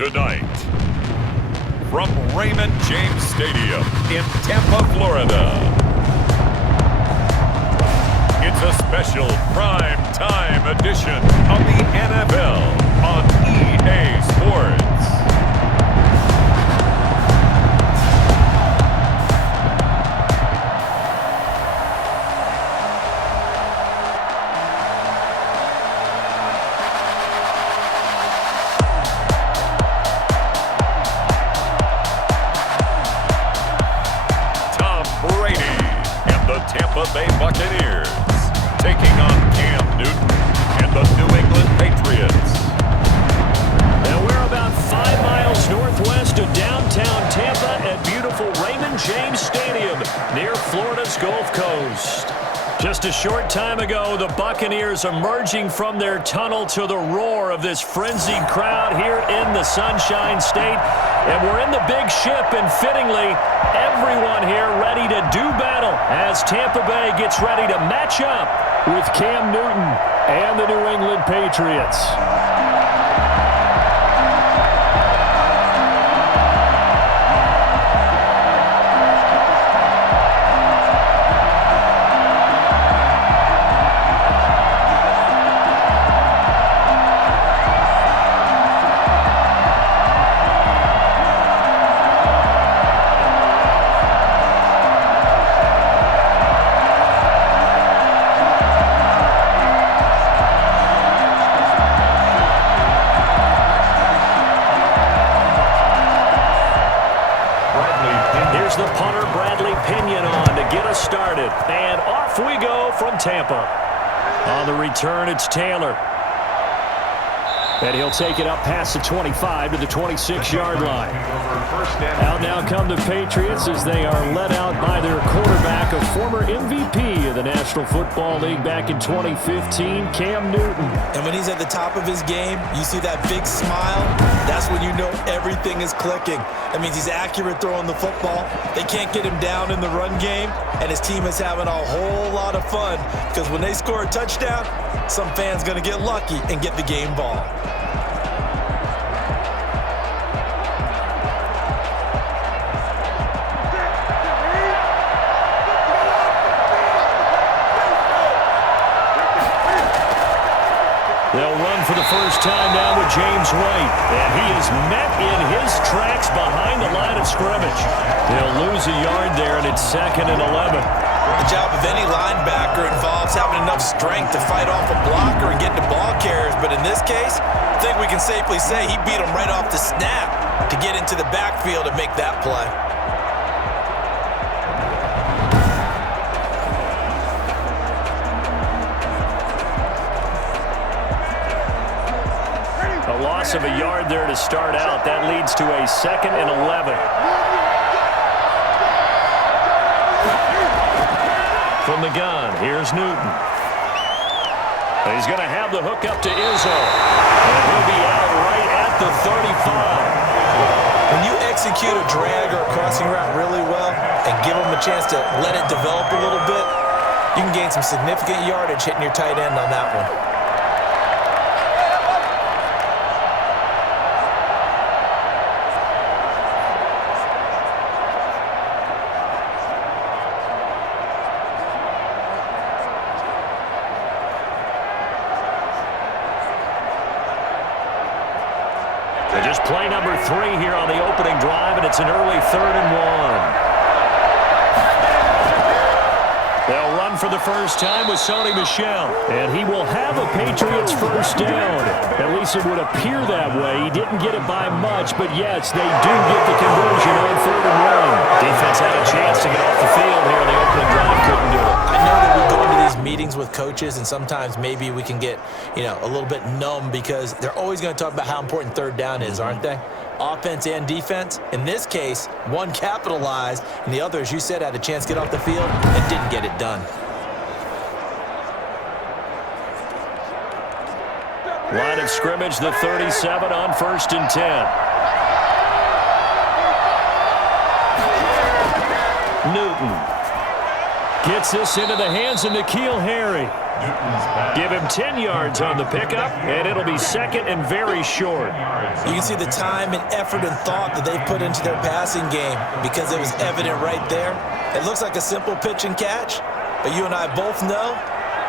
Tonight, from Raymond James Stadium in Tampa, Florida, it's a special prime time edition of the NFL on EA Sports. Tampa Bay Buccaneers taking on Cam Newton and the New England Patriots. And we're about 5 miles northwest of downtown Tampa at beautiful Raymond James Stadium near Florida's Gulf Coast. Just a short time ago, the Buccaneers emerging from their tunnel to the roar of this frenzied crowd here in the Sunshine State. And we're in the big ship, and fittingly, everyone here ready to do battle as Tampa Bay gets ready to match up with Cam Newton and the New England Patriots. And off we go from Tampa. On the return, it's Taylor. And he'll take it up past the 25 to the 26-yard line. Out now come the Patriots as they are led out by their quarterback, a former MVP of the National Football League back in 2015, Cam Newton. And when he's at the top of his game, you see that big smile. That's when you know everything is clicking. That means he's accurate throwing the football. They can't get him down in the run game, and his team is having a whole lot of fun because when they score a touchdown, some fan's going to get lucky and get the game ball. They'll run for the first time now with James White, and he is met in his tracks behind the line of scrimmage. They'll lose a yard there, and it's 2nd and 11. The job of any linebacker involves having enough strength to fight off a blocker and get to ball carriers, but in this case, I think we can safely say he beat him right off the snap to get into the backfield and make that play. Loss of a yard there to start out. That leads to a 2nd and 11. From the gun, here's Newton. He's going to have the hook up to Izzo. And he'll be out right at the 35. When you execute a drag or a crossing route really well and give them a chance to let it develop a little bit, you can gain some significant yardage hitting your tight end on that one. Just play number 3 here on the opening drive, and it's an early 3rd and 1. They'll run for the first time with Sony Michel, and he will have a Patriots first down. At least it would appear that way. He didn't get it by much, but yes, they do get the conversion on 3rd and 1. Defense had a chance to get off the field here on the opening drive, couldn't do it. I know that we go into these meetings with coaches, and sometimes maybe we can get, a little bit numb because they're always going to talk about how important 3rd down is, aren't they? Offense and defense. In this case, one capitalized, and the other, as you said, had a chance to get off the field and didn't get it done. Line of scrimmage, the 37 on 1st and 10. Newton gets this into the hands of N'Keal Harry. Give him 10 yards on the pickup, and it'll be second and very short. You can see the time and effort and thought that they put into their passing game because it was evident right there. It looks like a simple pitch and catch, but you and I both know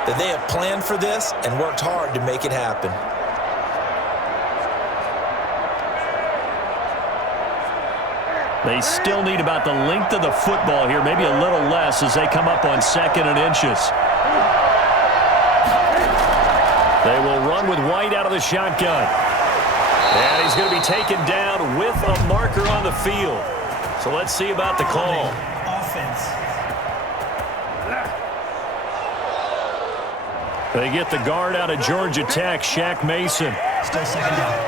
that they have planned for this and worked hard to make it happen. They still need about the length of the football here, maybe a little less as they come up on 2nd and inches. They will run with White out of the shotgun. And he's going to be taken down with a marker on the field. So let's see about the call. Offense. They get the guard out of Georgia Tech, Shaq Mason. Still 2nd down.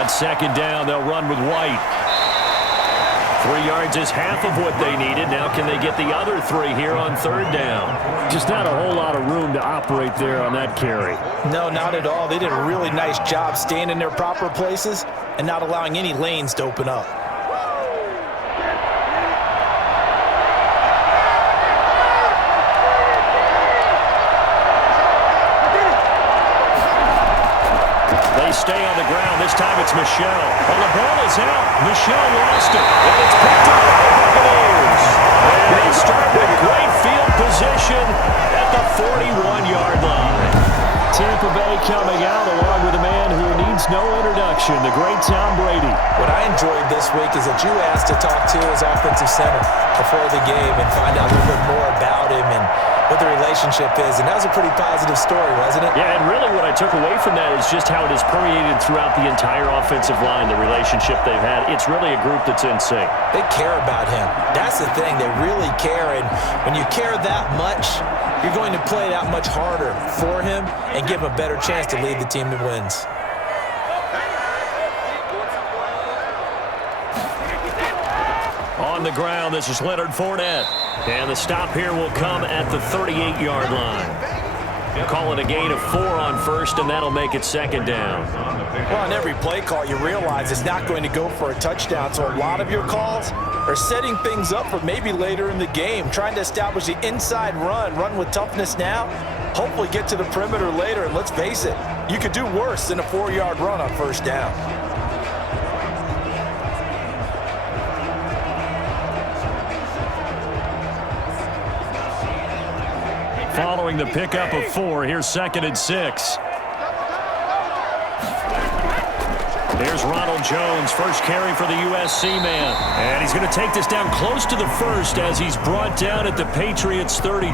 On 2nd down, they'll run with White. 3 yards is half of what they needed. Now can they get the other 3 here on 3rd down? Just not a whole lot of room to operate there on that carry. No, not at all. They did a really nice job staying in their proper places and not allowing any lanes to open up. They stay on the ground. This time it's Michelle. Well, the ball is out. Michelle lost it. And it's picked up by the Buccaneers. And they start with great field position at the 41-yard line. Tampa Bay coming out along with a man who needs no introduction, the great Tom Brady. What I enjoyed this week is that you asked to talk to his offensive center before the game and find out a little bit more about him and what the relationship is. And that was a pretty positive story, wasn't it? Yeah, and really what I took away from that is just how it has permeated throughout the entire offensive line, the relationship they've had. It's really a group that's in sync. They care about him. That's the thing. They really care. And when you care that much, you're going to play that much harder for him and give him a better chance to lead the team to wins. On the ground, this is Leonard Fournette. And the stop here will come at the 38-yard line. Call it a gain of 4 on 1st, and that'll make it 2nd down. Well, on every play call, you realize it's not going to go for a touchdown, so a lot of your calls are setting things up for maybe later in the game, trying to establish the inside run with toughness now, hopefully get to the perimeter later, and let's face it, you could do worse than a 4-yard run on 1st down. Following the pickup of 4, here's 2nd and 6. There's Ronald Jones, first carry for the USC man. And he's going to take this down close to the 1st as he's brought down at the Patriots 33.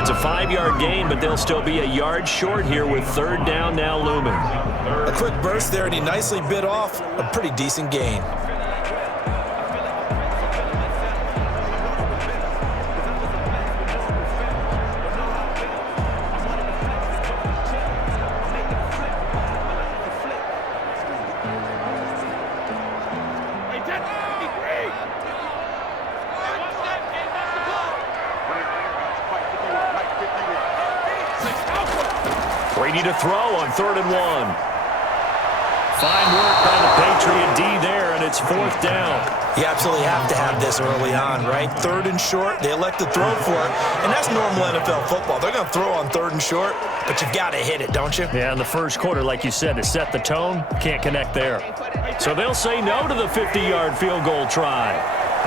It's a 5-yard gain, but they'll still be a yard short here with 3rd down now looming. A quick burst there, and he nicely bit off a pretty decent gain. Brady to throw on 3rd and 1. Fine work by the Patriot D there, and it's 4th down. You absolutely have to have this early on, right? 3rd and short, they elect to throw for it, and that's normal NFL football. They're going to throw on 3rd and short, but you've got to hit it, don't you? Yeah, in the first quarter, like you said, to set the tone, can't connect there. So they'll say no to the 50-yard field goal try.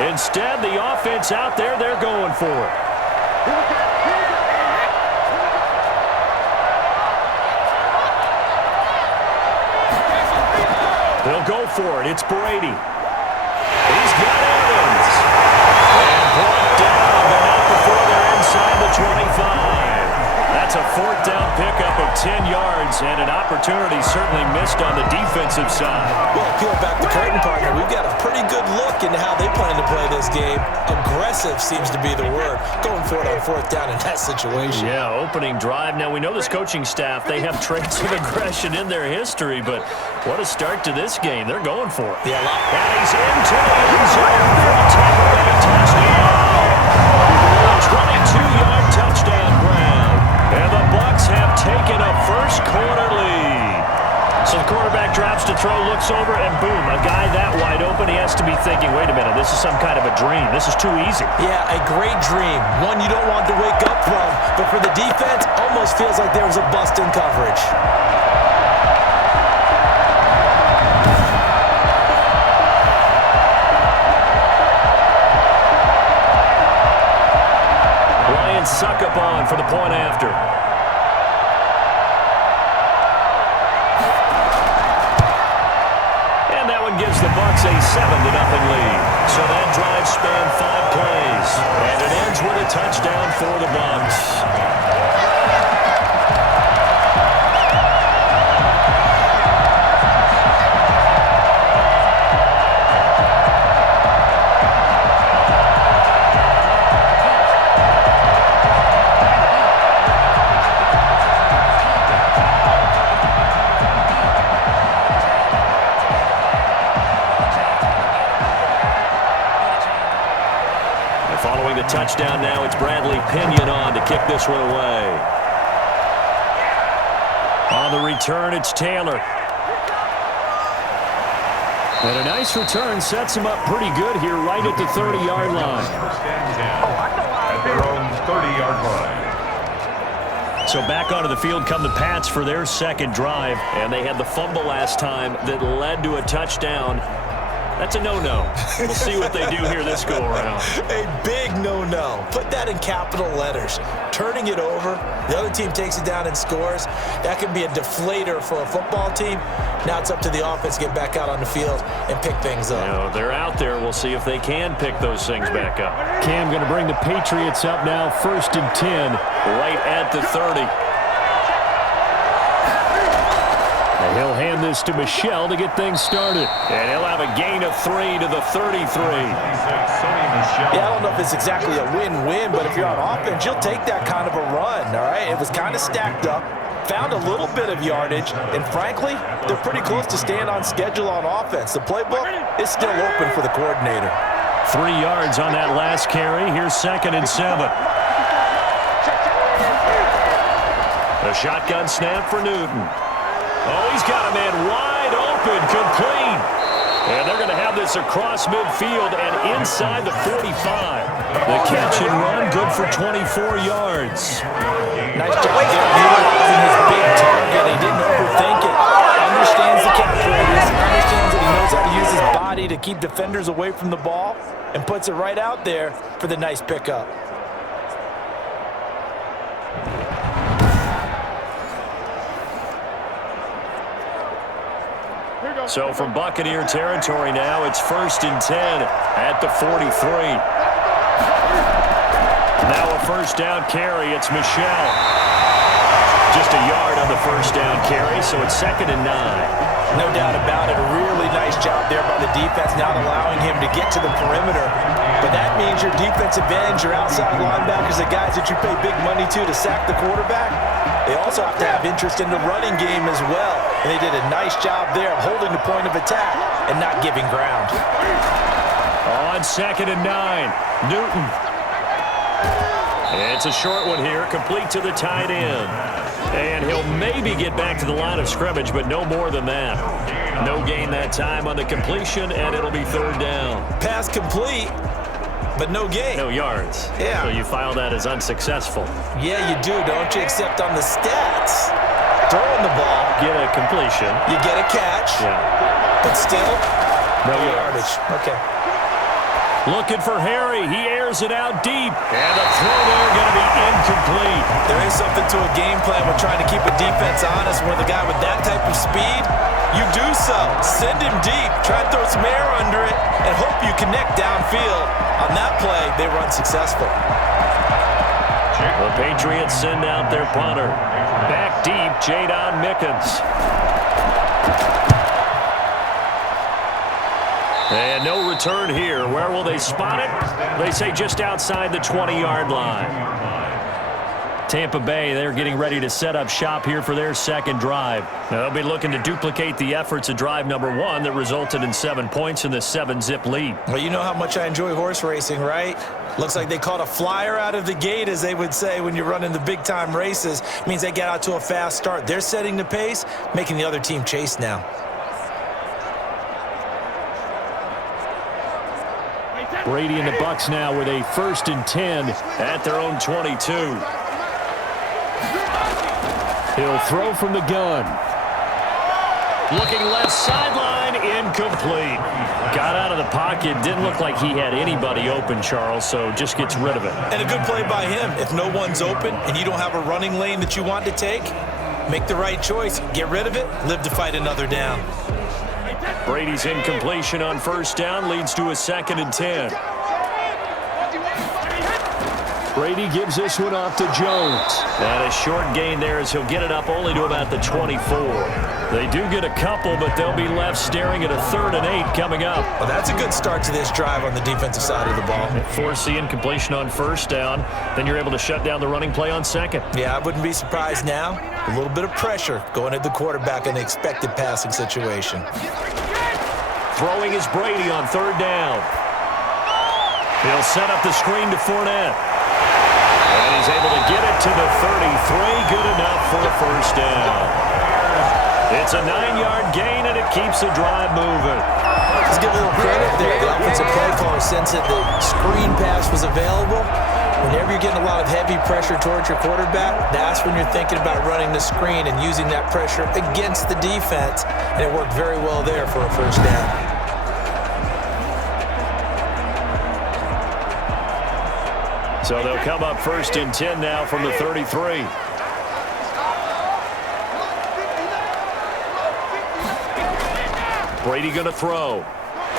Instead, the offense out there, they're going for it. They'll go for it. It's Brady. He's got Evans. And brought down, but not before they're inside the 25. That's a 4th down pickup of 10 yards, and an opportunity certainly missed on the defensive side. Well, peel back the curtain, partner. We've got a pretty good look into how they plan to play this game. Aggressive seems to be the word. Going for it on 4th down in that situation. Yeah, opening drive. Now, we know this coaching staff, they have traits of aggression in their history, but what a start to this game. They're going for it. Yeah, and he's into the end zone for a Tampa Bay touchdown. 22-yard touchdown grab. And the Bucs have taken a first-quarter lead. So the quarterback drops to throw, looks over, and boom, a guy that wide open, he has to be thinking, wait a minute, this is some kind of a dream. This is too easy. Yeah, a great dream. One you don't want to wake up from. But for the defense, almost feels like there was a bust in coverage. Ryan suck up on for the point after. Gives the Bucs a 7-0 lead. So that drive spanned 5 plays. And it ends with a touchdown for the Bucs. Following the touchdown now, it's Bradley Pinion on to kick this one away. On the return, it's Taylor. And a nice return sets him up pretty good here right at the 30-yard line. At their own 30-yard line. So back onto the field come the Pats for their second drive. And they had the fumble last time that led to a touchdown. That's a no-no. We'll see what they do here this go-around. A big no-no. Put that in capital letters. Turning it over, the other team takes it down and scores. That can be a deflator for a football team. Now it's up to the offense to get back out on the field and pick things up. You know, they're out there. We'll see if they can pick those things back up. Cam going to bring the Patriots up now, 1st and 10, right at the 30. And he'll hand this to Michel to get things started. And he'll have a gain of 3 to the 33. Yeah, I don't know if it's exactly a win-win, but if you're on offense, you'll take that kind of a run, all right? It was kind of stacked up, found a little bit of yardage, and frankly, they're pretty close to staying on schedule on offense. The playbook is still open for the coordinator. 3 yards on that last carry. Here's 2nd and 7. A shotgun snap for Newton. Oh, he's got a man wide open, complete. And they're going to have this across midfield and inside the 45. The catch and run, good for 24 yards. Nice job there, utilizing his big target. He didn't overthink it. Understands the catch radius, understands that he knows how to use his body to keep defenders away from the ball, and puts it right out there for the nice pickup. So from Buccaneer territory now, it's 1st and 10 at the 43. Now a first down carry. It's Michel. Just a yard on the first down carry, so it's 2nd and 9. No doubt about it. A really nice job there by the defense, not allowing him to get to the perimeter. But that means your defensive ends, your outside linebackers, the guys that you pay big money to sack the quarterback, they also have to have interest in the running game as well. And they did a nice job there of holding the point of attack and not giving ground. On 2nd and 9, Newton. It's a short one here, complete to the tight end. And he'll maybe get back to the line of scrimmage, but no more than that. No gain that time on the completion, and it'll be 3rd down. Pass complete, but no gain. No yards. Yeah. So you file that as unsuccessful. Yeah, you do, don't you? Except on the stats. Throwing the ball. Get a completion. You get a catch. Yeah. But still, no yardage. Okay. Looking for Harry. He airs it out deep. And the throw there going to be incomplete. There is something to a game plan with trying to keep a defense honest. When the guy with that type of speed, you do so. Send him deep. Try to throw some air under it and hope you connect downfield. On that play, they were unsuccessful. The Patriots send out their punter. Back deep, Jadon Mickens. And no return here. Where will they spot it? They say just outside the 20-yard line. Tampa Bay, they're getting ready to set up shop here for their second drive. Now, they'll be looking to duplicate the efforts of drive number 1 that resulted in 7 points in the 7-zip lead. Well, you know how much I enjoy horse racing, right? Looks like they caught a flyer out of the gate, as they would say when you're running the big-time races. It means they get out to a fast start. They're setting the pace, making the other team chase now. Brady and the Bucs now with a 1st and 10 at their own 22. He'll throw from the gun. Looking left sideline, incomplete. Got out of the pocket, didn't look like he had anybody open, Charles, so just gets rid of it. And a good play by him. If no one's open and you don't have a running lane that you want to take, make the right choice. Get rid of it, live to fight another down. Brady's incompletion on 1st down leads to a 2nd and 10. Brady gives this one off to Jones. And a short gain there as he'll get it up only to about the 24. They do get a couple, but they'll be left staring at a 3rd and 8 coming up. Well, that's a good start to this drive on the defensive side of the ball. Force the incompletion on 1st down. Then you're able to shut down the running play on 2nd. Yeah, I wouldn't be surprised now. A little bit of pressure going at the quarterback in the expected passing situation. Throwing is Brady on 3rd down. He'll set up the screen to Fournette. And he's able to get it to the 33. Good enough for a 1st down. It's a 9-yard gain, and it keeps the drive moving. Let's give a little credit there. The offensive play caller sensed that the screen pass was available. Whenever you're getting a lot of heavy pressure towards your quarterback, that's when you're thinking about running the screen and using that pressure against the defense. And it worked very well there for a 1st down. So they'll come up 1st and 10 now from the 33. Brady going to throw.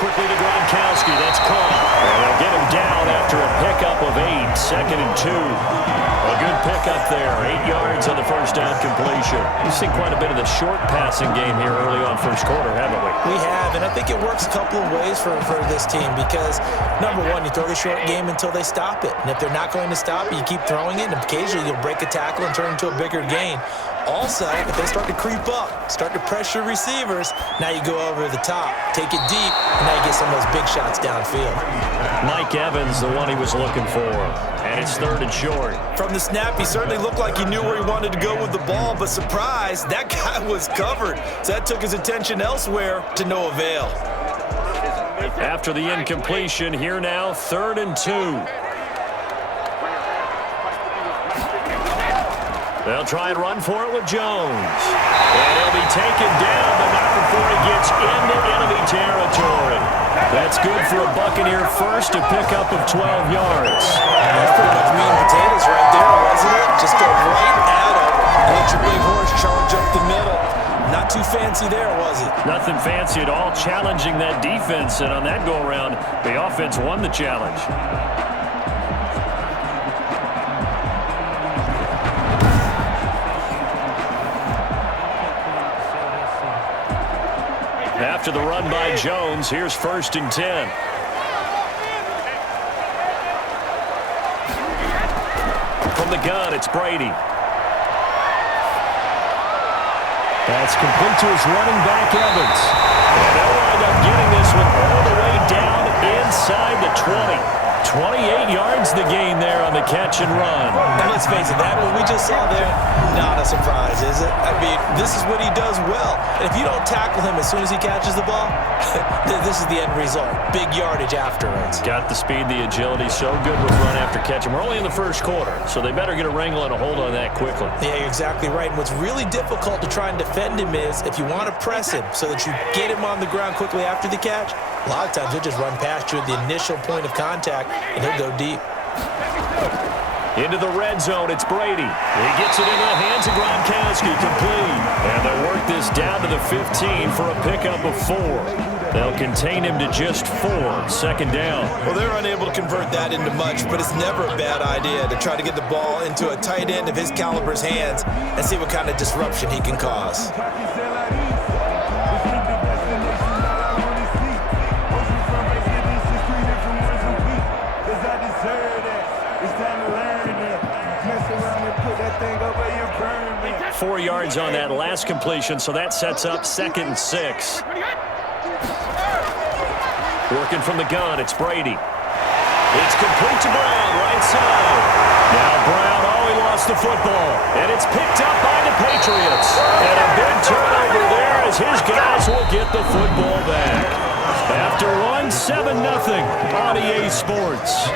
Quickly to Gronkowski. That's caught. And they'll get him down after a pickup of 8. 2nd and 2. A good pickup there. 8 yards on the 1st down completion. We've seen quite a bit of the short passing game here early on 1st quarter, haven't we? We have, and I think it works a couple of ways for this team because, number one, you throw the short game until they stop it. And if they're not going to stop it, you keep throwing it, and occasionally you'll break a tackle and turn it into a bigger gain. Also, if they start to creep up, start to pressure receivers, now you go over the top, take it deep, and now you get some of those big shots downfield. Mike Evans, the one he was looking for. And it's 3rd and short. From the snap, he certainly looked like he knew where he wanted to go with the ball, but surprise, that guy was covered. So that took his attention elsewhere to no avail. After the incompletion, here now, 3rd and 2. They'll try and run for it with Jones. And he'll be taken down, but not before he gets into enemy territory. That's good for a Buccaneer 1st to pick up of 12 yards. That's pretty much meat and potatoes right there, wasn't it? Just go right at him and let your big horse charge up the middle. Not too fancy there, was it? Nothing fancy at all, challenging that defense. And on that go-around, the offense won the challenge. After the run by Jones, here's 1st and 10. From the gun, it's Brady. That's complete to his running back, Evans. And they'll wind up getting this one all the way down inside the 20. 28 yards the gain there on the catch and run. And let's face it, that what we just saw there, not a surprise, is it? I mean, this is what he does well. And if you don't tackle him as soon as he catches the ball, this is the end result. Big yardage afterwards. Got the speed, the agility, so good with run after catch. And we're only in the 1st quarter, so they better get a wrangle and a hold on that quickly. Yeah, you're exactly right. And what's really difficult to try and defend him is if you want to press him so that you get him on the ground quickly after the catch, a lot of times he'll just run past you at the initial point of contact, and he'll go deep. Into the red zone, it's Brady. He gets it into the hands of Gronkowski, complete. And they'll work this down to the 15 for a pickup of 4. They'll contain him to just 4, 2nd down. Well, they're unable to convert that into much, but it's never a bad idea to try to get the ball into a tight end of his caliber's hands and see what kind of disruption he can cause. That 4 yards on that last completion, so that sets up 2nd and 6. Working from the gun, it's Brady. It's complete to Brown, right side. Now Brown, he lost the football. And it's picked up by the Patriots. And a big turnover there as his guys will get the football back. After one, 7-0 on EA Sports.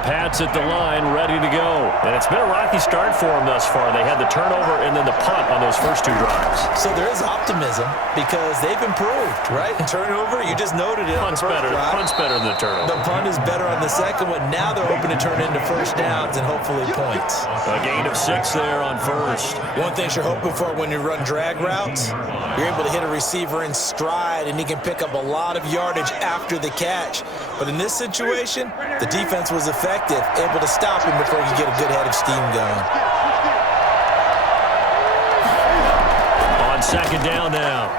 Pats at the line, ready to go. And it's been a rocky start for them thus far. They had the turnover and then the punt on those first two drives. So there is optimism because they've improved, right? Turnover, you just noted it. Punt's better. Punt's better than the turnover. The punt is better on the second one. Now they're hoping to turn into first downs and hopefully points. A gain of 6 there on first. One thing you're hoping for when you run drag routes, you're able to hit a receiver in stride and he can pick up a lot of yardage after the catch. But in this situation, the defense was effective, able to stop him before he could get a good head of steam going. On second down now,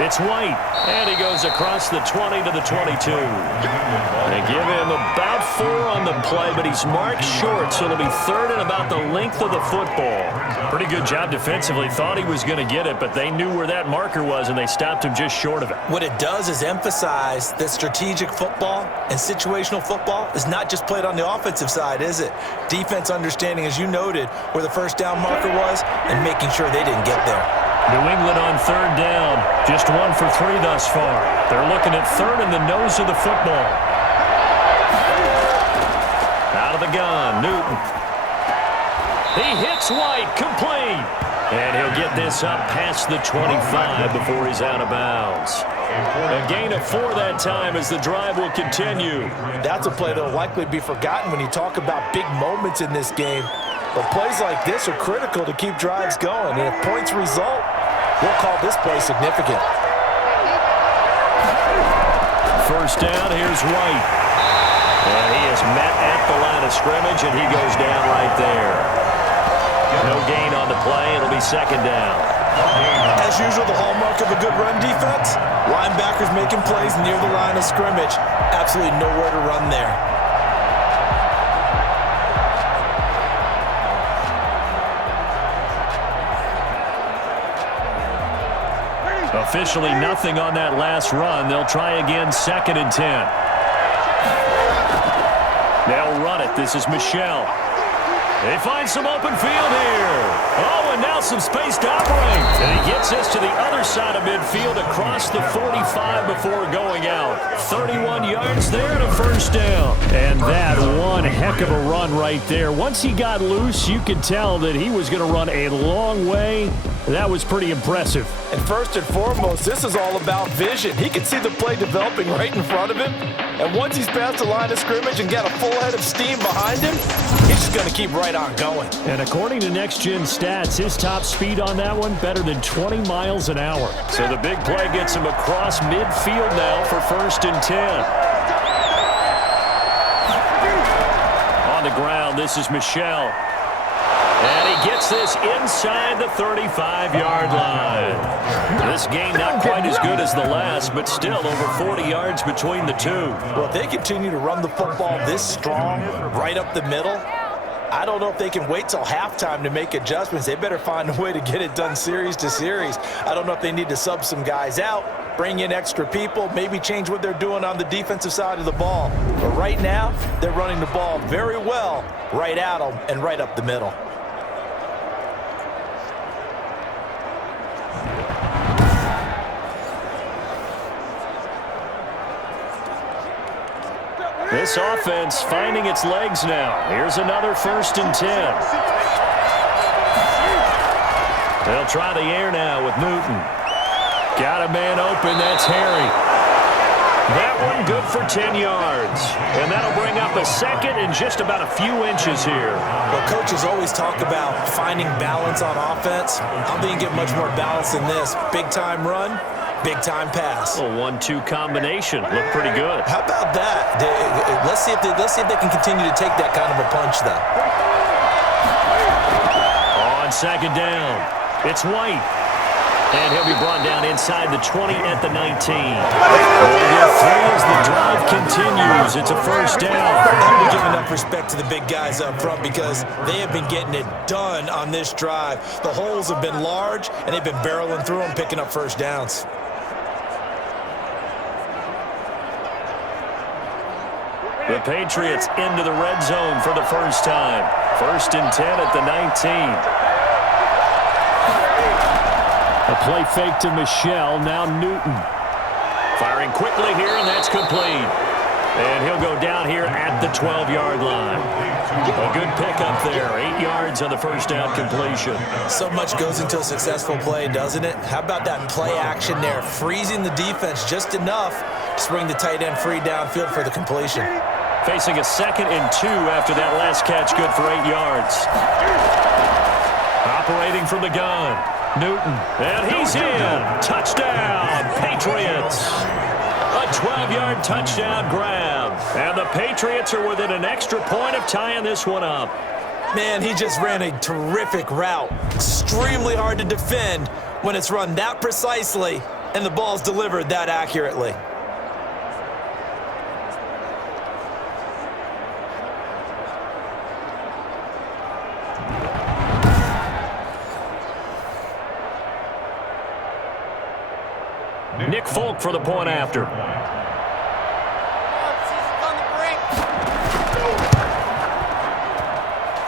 it's White, and he goes across the 20 to the 22. They give him about 4 on the play, but he's marked short, so it'll be third and about the length of the football. Pretty good job defensively. Thought he was going to get it, but they knew where that marker was, and they stopped him just short of it. What it does is emphasize that strategic football and situational football is not just played on the offensive side, is it? Defense understanding, as you noted, where the first down marker was and making sure they didn't get there. New England on third down. Just 1 for 3 thus far. They're looking at third in the nose of the football. Out of the gun, Newton. He hits White, complete. And he'll get this up past the 25 before he's out of bounds. A gain of 4 that time as the drive will continue. That's a play that will likely be forgotten when you talk about big moments in this game. But plays like this are critical to keep drives going. And if points result, we'll call this play significant. First down, here's White. And he is met at the line of scrimmage, and he goes down right there. No gain on the play. It'll be second down. As usual, the hallmark of a good run defense, linebackers making plays near the line of scrimmage. Absolutely nowhere to run there. Officially nothing on that last run. They'll try again, 2nd and 10. They'll run it. This is Michelle. They find some open field here. Oh, and now some space to operate. And he gets this to the other side of midfield across the 45 before going out. 31 yards there to first down. And that one heck of a run right there. Once he got loose, you could tell that he was going to run a long way. That was pretty impressive. And first and foremost, this is all about vision. He can see the play developing right in front of him. And once he's past the line of scrimmage and got a full head of steam behind him, he's just going to keep right on going. And according to Next Gen Stats, his top speed on that one, better than 20 miles an hour. So the big play gets him across midfield now for 1st and 10. On the ground, this is Michelle. And he gets this inside the 35-yard line. This game not quite as good as the last, but still over 40 yards between the two. Well, if they continue to run the football this strong, right up the middle, I don't know if they can wait till halftime to make adjustments. They better find a way to get it done series to series. I don't know if they need to sub some guys out, bring in extra people, maybe change what they're doing on the defensive side of the ball. But right now, they're running the ball very well right at them and right up the middle. This offense finding its legs now. Here's another 1st and 10. They'll try the air now with Newton. Got a man open. That's Harry. That one good for 10 yards. And that'll bring up a second and just about a few inches here. Well, coaches always talk about finding balance on offense. I don't think you get much more balance than this. Big-time run, big-time pass. A 1-2 combination. Looked pretty good. How about that? Let's see if they can continue to take that kind of a punch, though. On second down, it's White. And he'll be brought down inside the 20 at the 19. They'll get three as the drive continues. It's a first down. I'm giving enough respect to the big guys up front because they have been getting it done on this drive. The holes have been large, and they've been barreling through them, picking up first downs. The Patriots into the red zone for the first time. 1st and 10 at the 19. A play fake to Michelle, now Newton. Firing quickly here, and that's complete. And he'll go down here at the 12-yard line. A good pickup there, 8 yards on the first down completion. So much goes into a successful play, doesn't it? How about that play action there, freezing the defense just enough to bring the tight end free downfield for the completion. Facing a 2nd and 2 after that last catch, good for 8 yards. Operating from the gun. Newton, and he's in. Touchdown, Patriots. A 12-yard touchdown grab. And the Patriots are within an extra point of tying this one up. Man, he just ran a terrific route. Extremely hard to defend when it's run that precisely and the ball's delivered that accurately. Nick Folk for the point after.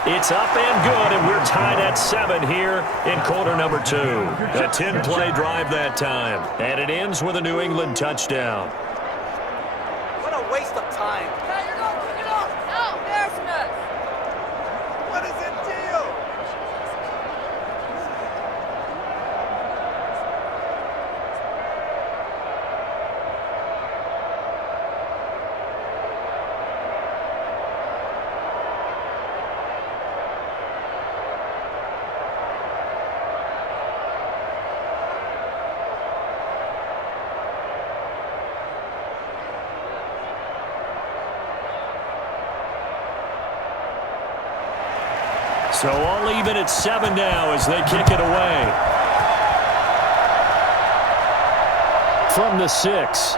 It's up and good, and we're tied at 7 here in quarter number 2. A 10-play drive that time, and it ends with a New England touchdown. What a waste of time. Yeah, you're not picking up. No, embarrassment. What is the deal? So all even at 7 now as they kick it away. From the 6.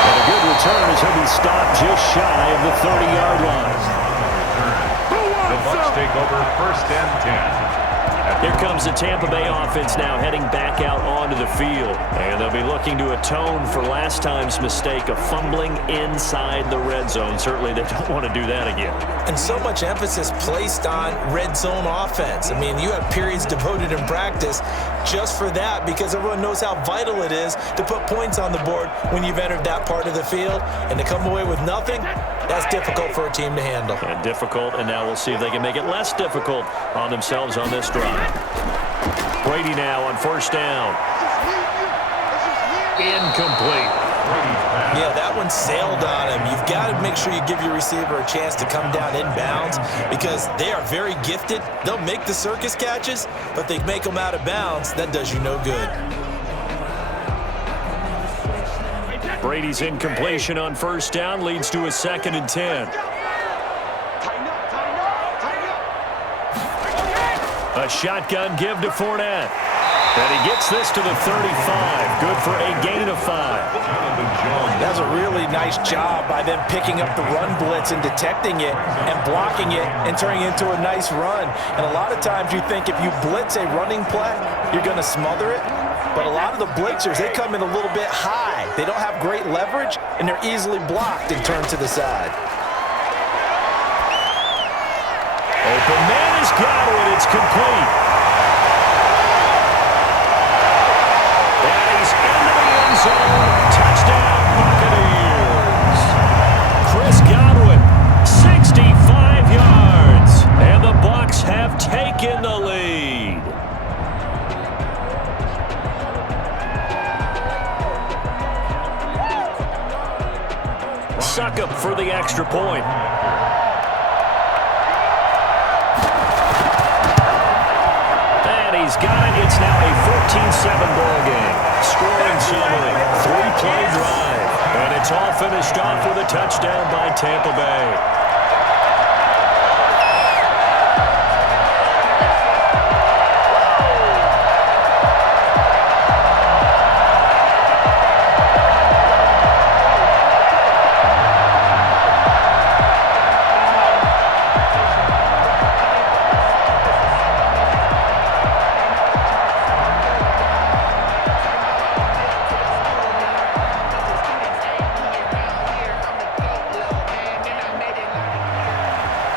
And a good return as he'll be stopped just shy of the 30-yard line. The Bucs take over 1st and 10. Here comes the Tampa Bay offense now heading back out onto the field. And they'll be looking to atone for last time's mistake of fumbling inside the red zone. Certainly they don't want to do that again. And so much emphasis placed on red zone offense. I mean, you have periods devoted in practice just for that because everyone knows how vital it is to put points on the board when you've entered that part of the field. And to come away with nothing, that's difficult for a team to handle. And difficult, and now we'll see if they can make it less difficult on themselves on this drive. Brady now on 1st down. Incomplete. Yeah, that one sailed on him. You've got to make sure you give your receiver a chance to come down inbounds because they are very gifted. They'll make the circus catches, but they make them out of bounds. That does you no good. Brady's incompletion on 1st down leads to a 2nd and 10. A shotgun give to Fournette. And he gets this to the 35. Good for a gain of 5. That's a really nice job by them picking up the run blitz and detecting it and blocking it and turning it into a nice run. And a lot of times you think if you blitz a running play, you're going to smother it. But a lot of the blitzers, they come in a little bit high. They don't have great leverage, and they're easily blocked and turned to the side. Open man has got it. It's complete. And he's into the end zone. Touchdown, Buccaneers. Chris Godwin, 65 yards. And the Bucs have taken the lead. Suck up for the extra point. And he's got it. It's now a 14-7 ball game. Scoring summary, 3-play drive. And it's all finished off with a touchdown by Tampa Bay.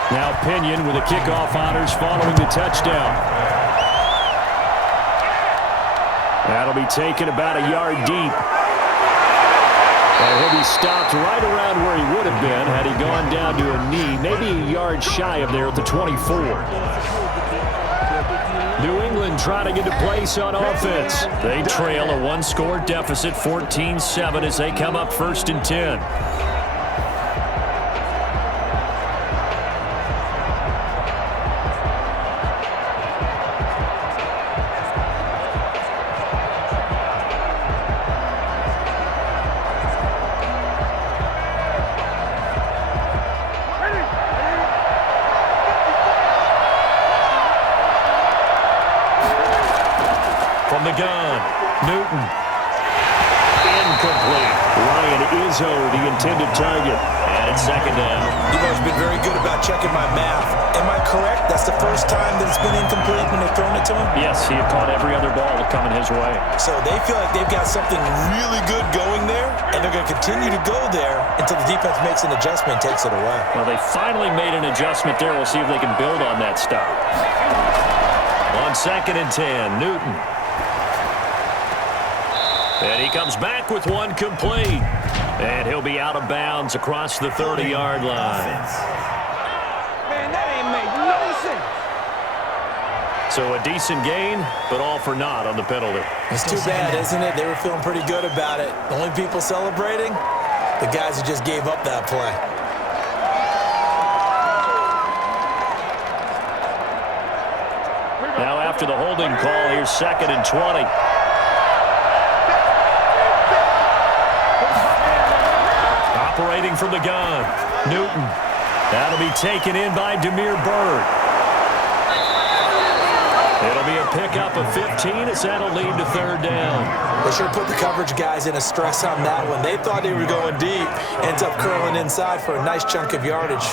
Now Pinion with the kickoff honors following the touchdown. That'll be taken about a yard deep. And he'll be stopped right around where he would have been had he gone down to a knee, maybe a yard shy of there at the 24. New England trying to get a place on offense. They trail a one-score deficit, 14-7, as they come up 1st and 10. From the gun, Newton. Incomplete. Ryan Izzo, the intended target. And it's 2nd down. You've always been very good about checking my math. Am I correct? That's the first time that it's been incomplete when they've thrown it to him? Yes, he had caught every other ball coming his way. So they feel like they've got something really good going there, and they're going to continue to go there until the defense makes an adjustment and takes it away. Well, they finally made an adjustment there. We'll see if they can build on that stop. On 2nd and 10, Newton. And he comes back with one complete. And he'll be out of bounds across the 30-yard line. Man, that ain't make no sense. So a decent gain, but all for naught on the penalty. It's too bad, isn't it? They were feeling pretty good about it. The only people celebrating, the guys who just gave up that play. Now after the holding call, here's 2nd and 20. Operating from the gun, Newton. That'll be taken in by Demir Bird. It'll be a pickup of 15 as that'll lead to 3rd down. They sure put the coverage guys in a stress on that one. They thought they were going deep. Ends up curling inside for a nice chunk of yardage.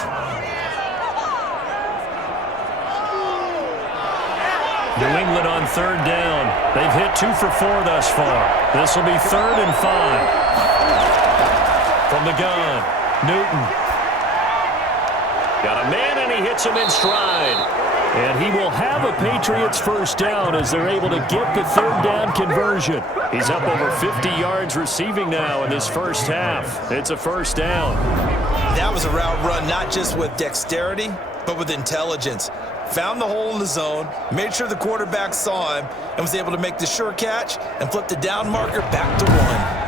New England on 3rd down. They've hit 2 for 4 thus far. This will be 3rd and 5. From the gun, Newton. Got a man, and he hits him in stride. And he will have a Patriots 1st down as they're able to get the 3rd down conversion. He's up over 50 yards receiving now in this first half. It's a 1st down. That was a route run not just with dexterity, but with intelligence. Found the hole in the zone, made sure the quarterback saw him, and was able to make the sure catch and flip the down marker back to 1.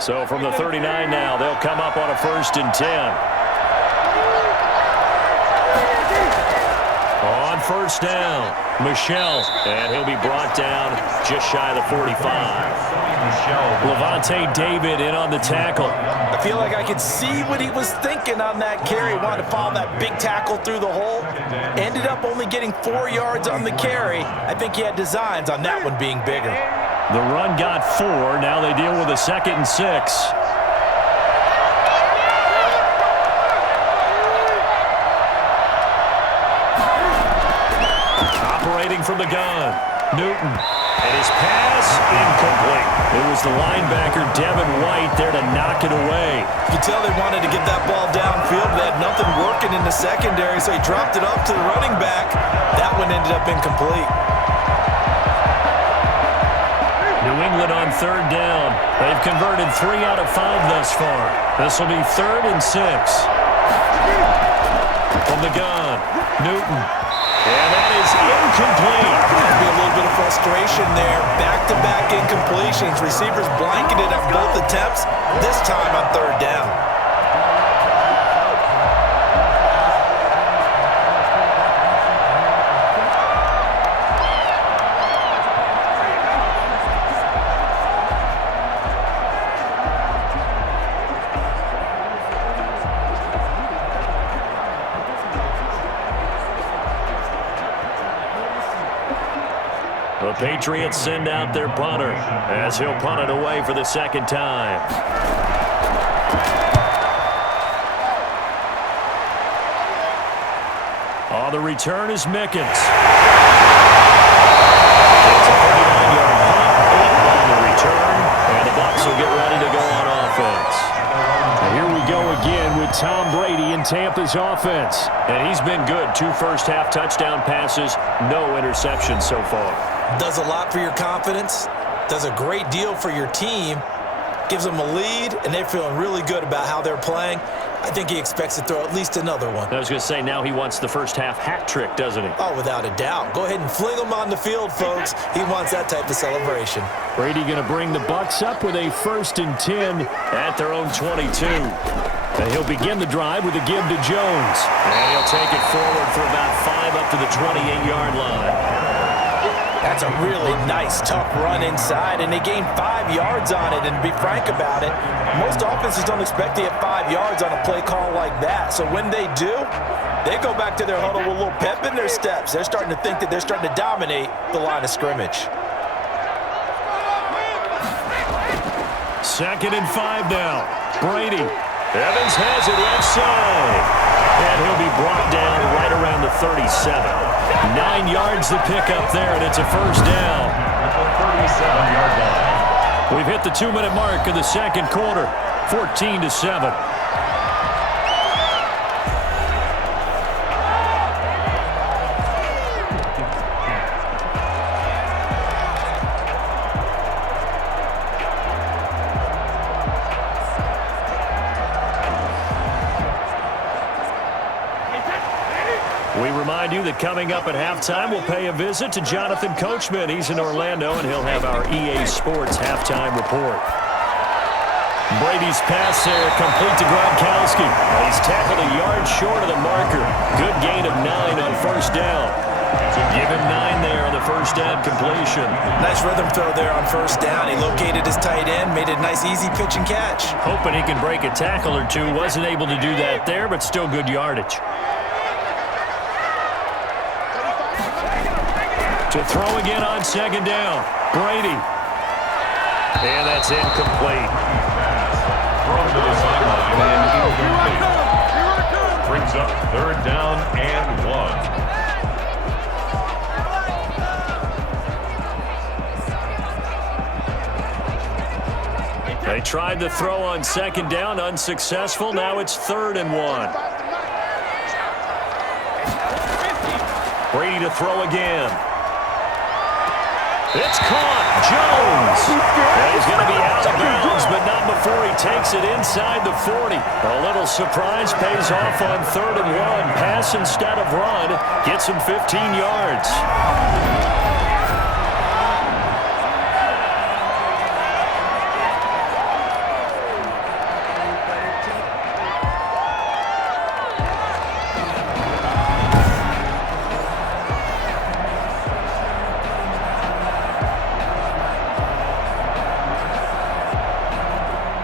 So from the 39 now, they'll come up on a 1st and 10. On 1st down, Michel, and he'll be brought down just shy of the 45. Levante David in on the tackle. I feel like I could see what he was thinking on that carry. Wanted to follow that big tackle through the hole. Ended up only getting 4 yards on the carry. I think he had designs on that one being bigger. The run got 4. Now they deal with a 2nd and 6. Operating from the gun, Newton. And his pass, incomplete. It was the linebacker, Devin White, there to knock it away. You could tell they wanted to get that ball downfield. They had nothing working in the secondary, so he dropped it up to the running back. That one ended up incomplete. New England on 3rd down. They've converted 3 out of 5 thus far. This will be 3rd and 6. From the gun, Newton. And that is incomplete. There'll be a little bit of frustration there. Back-to-back incompletions. Receivers blanketed on both attempts, this time on 3rd down. The Patriots send out their punter as he'll punt it away for the 2nd time. On the return is Mickens. It's a 39-yard punt, 8 on the return, and the Bucs will get ready to go on offense. Tom Brady in Tampa's offense. And he's been good. 2 first-half touchdown passes, no interceptions so far. Does a lot for your confidence, does a great deal for your team, gives them a lead, and they're feeling really good about how they're playing. I think he expects to throw at least another one. I was going to say, now he wants the first-half hat trick, doesn't he? Oh, without a doubt. Go ahead and fling him on the field, folks. He wants that type of celebration. Brady going to bring the Bucs up with a 1st and 10 at their own 22. And he'll begin the drive with a give to Jones. And he'll take it forward for about 5 up to the 28-yard line. That's a really nice, tough run inside, and they gained 5 yards on it. And to be frank about it, most offenses don't expect to get 5 yards on a play call like that. So when they do, they go back to their huddle with a little pep in their steps. They're starting to think that they're starting to dominate the line of scrimmage. 2nd and 5 now. Brady. Evans has it left side. And he'll be brought down right around the 37. 9 yards to pick up there, and it's a first down. 37-yard line. We've hit the 2-minute mark of the second quarter. 14-7. We remind you that coming up at halftime, we'll pay a visit to Jonathan Coachman. He's in Orlando, and he'll have our EA Sports halftime report. Brady's pass there, complete to Gronkowski. He's tackled a yard short of the marker. Good gain of 9 on first down. Give him 9 there on the first down completion. Nice rhythm throw there on first down. He located his tight end, made it a nice, easy pitch and catch. Hoping he can break a tackle or two. Wasn't able to do that there, but still good yardage. To throw again on second down. Brady. And that's incomplete. Thrown to the sideline and incomplete. Brings up 3rd down and 1. They tried to throw on second down, unsuccessful. Now it's 3rd and 1. Brady to throw again. It's caught. Jones. And he's going to be out of bounds, but not before he takes it inside the 40. A little surprise pays off on 3rd and 1. Pass instead of run. Gets him 15 yards.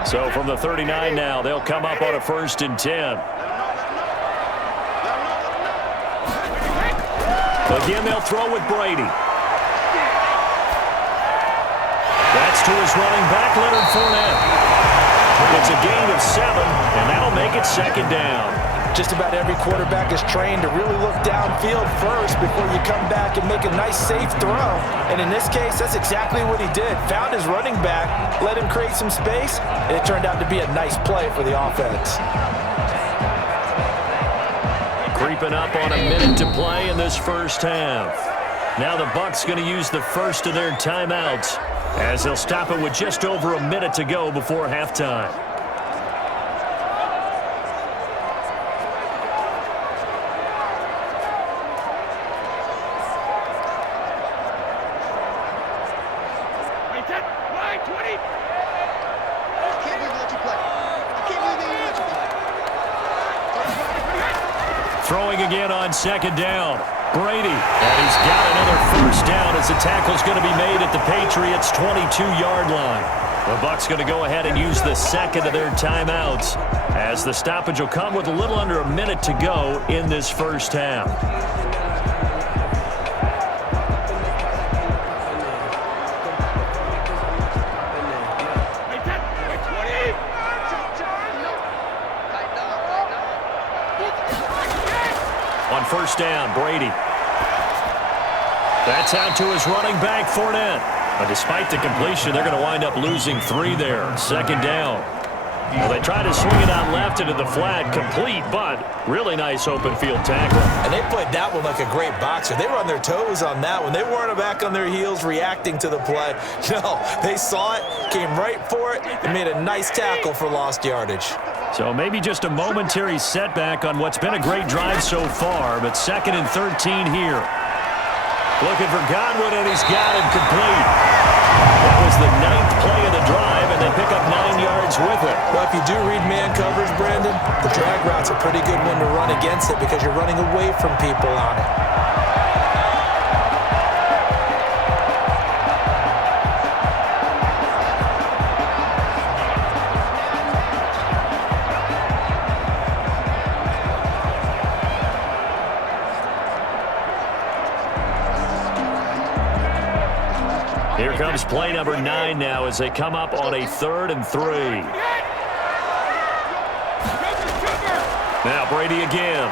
So from the 39 now, they'll come up on a 1st and 10. Again, they'll throw with Brady. That's to his running back, Leonard Fournette. It's a gain of 7, and that'll make it 2nd down. Just about every quarterback is trained to really look downfield first before you come back and make a nice, safe throw. And in this case, that's exactly what he did. Found his running back, let him create some space, and it turned out to be a nice play for the offense. Creeping up on a minute to play in this first half. Now the Bucs going to use the first of their timeouts as they'll stop it with just over a minute to go before halftime. Throwing again on second down. Brady. And he's got another first down as the tackle's going to be made at the Patriots' 22-yard line. The Bucs going to go ahead and use the second of their timeouts as the stoppage will come with a little under a minute to go in this first half. On first down, Brady. That's out to his running back, Fournette. But despite the completion, they're going to wind up losing 3 there. Second down. Well, they try to swing it out left into the flat, complete, but really nice open field tackle. And they played that one like a great boxer. They were on their toes on that one. They weren't back on their heels reacting to the play. No, they saw it, came right for it, and made a nice tackle for lost yardage. So maybe just a momentary setback on what's been a great drive so far, but 2nd and 13 here. Looking for Godwin, and he's got him complete. That was the 9th play of the drive, and they pick up 9 yards with it. Well, if you do read man coverage, Brandon, the drag route's a pretty good one to run against it because you're running away from people on it. Here comes play number 9 now as they come up on a 3rd and 3. Now Brady again.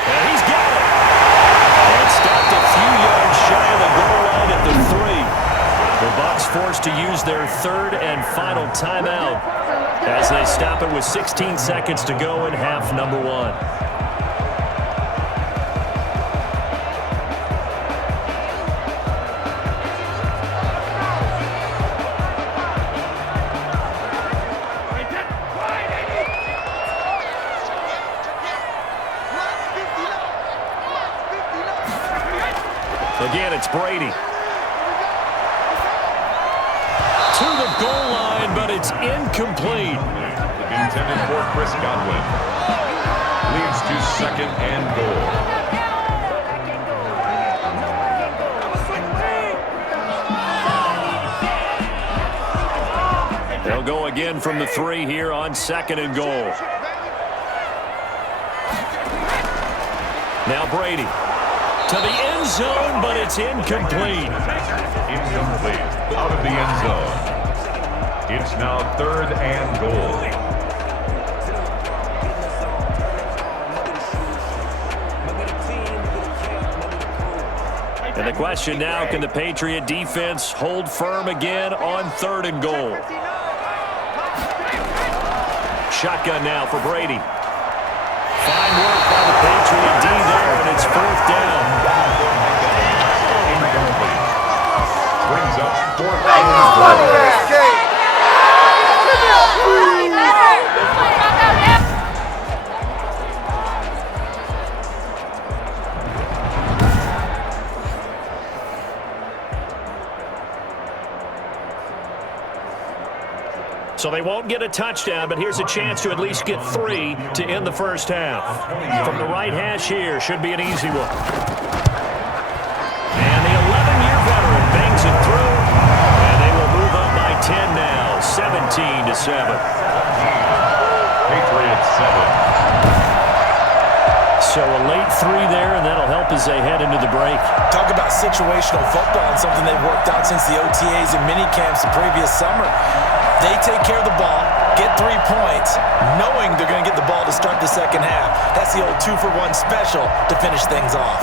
And he's got it. And stopped a few yards shy of the goal line at the 3. The Bucs forced to use their 3rd and final timeout as they stop it with 16 seconds to go in half number 1. Again, it's Brady. To the goal line, but it's incomplete. Intended for Chris Godwin. Leads to 2nd and goal. They'll go again from the 3 here on 2nd and goal. Now Brady. To the end zone, but it's incomplete. Incomplete. Out of the end zone. It's now 3rd and goal. And the question now, can the Patriot defense hold firm again on 3rd and goal? Shotgun now for Brady. Fine work by the Patriot D there, and it's 4th down. Incomplete. Brings up 4th and So they won't get a touchdown, but here's a chance to at least get 3 to end the first half. From the right hash here, should be an easy one. And the 11-year veteran bangs it through, and they will move up by 10 now, 17-7. Patriots 7. So a late 3 there, and that'll help as they head into the break. Talk about situational football and something they've worked out since the OTAs and mini camps the previous summer. They take care of the ball, get 3 points, knowing they're going to get the ball to start the second half. That's the old 2-for-1 special to finish things off.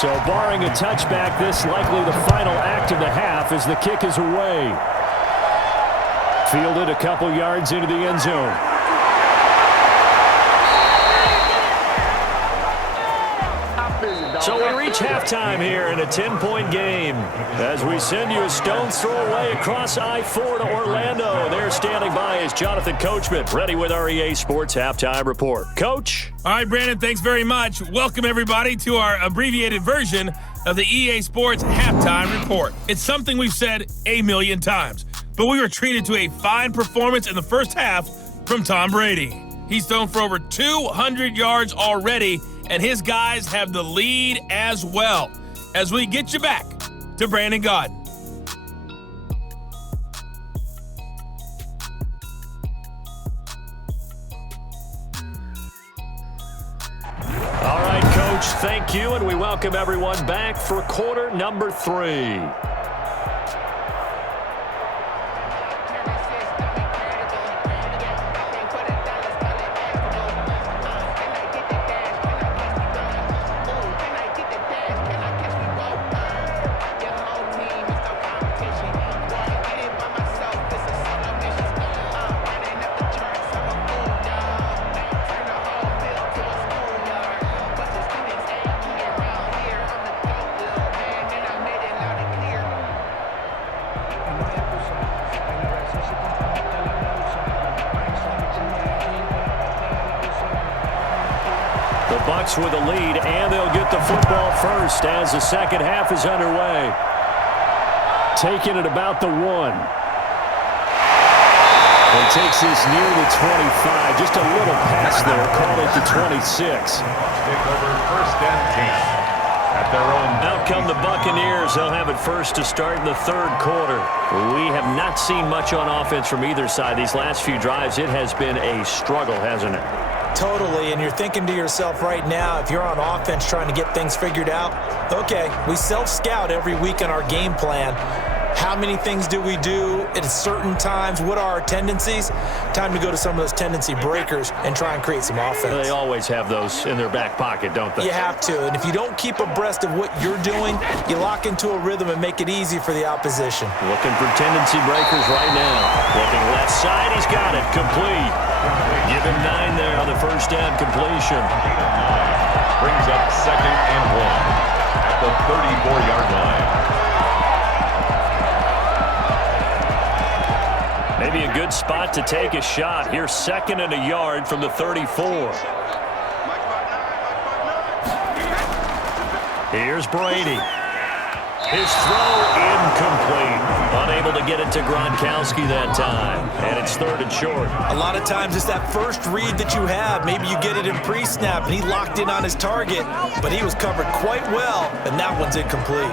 So barring a touchback, this likely the final act of the half as the kick is away. Fielded a couple yards into the end zone. So we reach halftime here in a 10-point game as we send you a stone's throw away across I-4 to Orlando. There standing by is Jonathan Coachman, ready with our EA Sports Halftime Report. Coach? All right, Brandon, thanks very much. Welcome, everybody, to our abbreviated version of the EA Sports Halftime Report. It's something we've said a million times, but we were treated to a fine performance in the first half from Tom Brady. He's thrown for over 200 yards already, and his guys have the lead as well. As we get you back to Brandon Gaudin. All right, Coach, thank you, and we welcome everyone back for quarter number 3. The Bucs with a lead, and they'll get the football first as the second half is underway. Taking it about the 1. And takes this near the 25. Just a little pass there. Call it the 26. Take over first and 10. At their own. Out come the Buccaneers. They'll have it first to start in the third quarter. We have not seen much on offense from either side. These last few drives, it has been a struggle, hasn't it? Totally, and you're thinking to yourself right now, if you're on offense trying to get things figured out, okay, we self-scout every week on our game plan. How many things do we do at certain times? What are our tendencies? Time to go to some of those tendency breakers and try and create some offense. They always have those in their back pocket, don't they? You have to, and if you don't keep abreast of what you're doing, you lock into a rhythm and make it easy for the opposition. Looking for tendency breakers right now. Looking left side, he's got it. Complete. Give him 9 there on the first down completion. Brings up second and 1 at the 34-yard line. Maybe a good spot to take a shot. Here's second and a yard from the 34. Here's Brady. His throw incomplete. Unable to get it to Gronkowski that time. And it's third and short. A lot of times it's that first read that you have. Maybe you get it in pre-snap and he locked in on his target, but he was covered quite well, and that one's incomplete.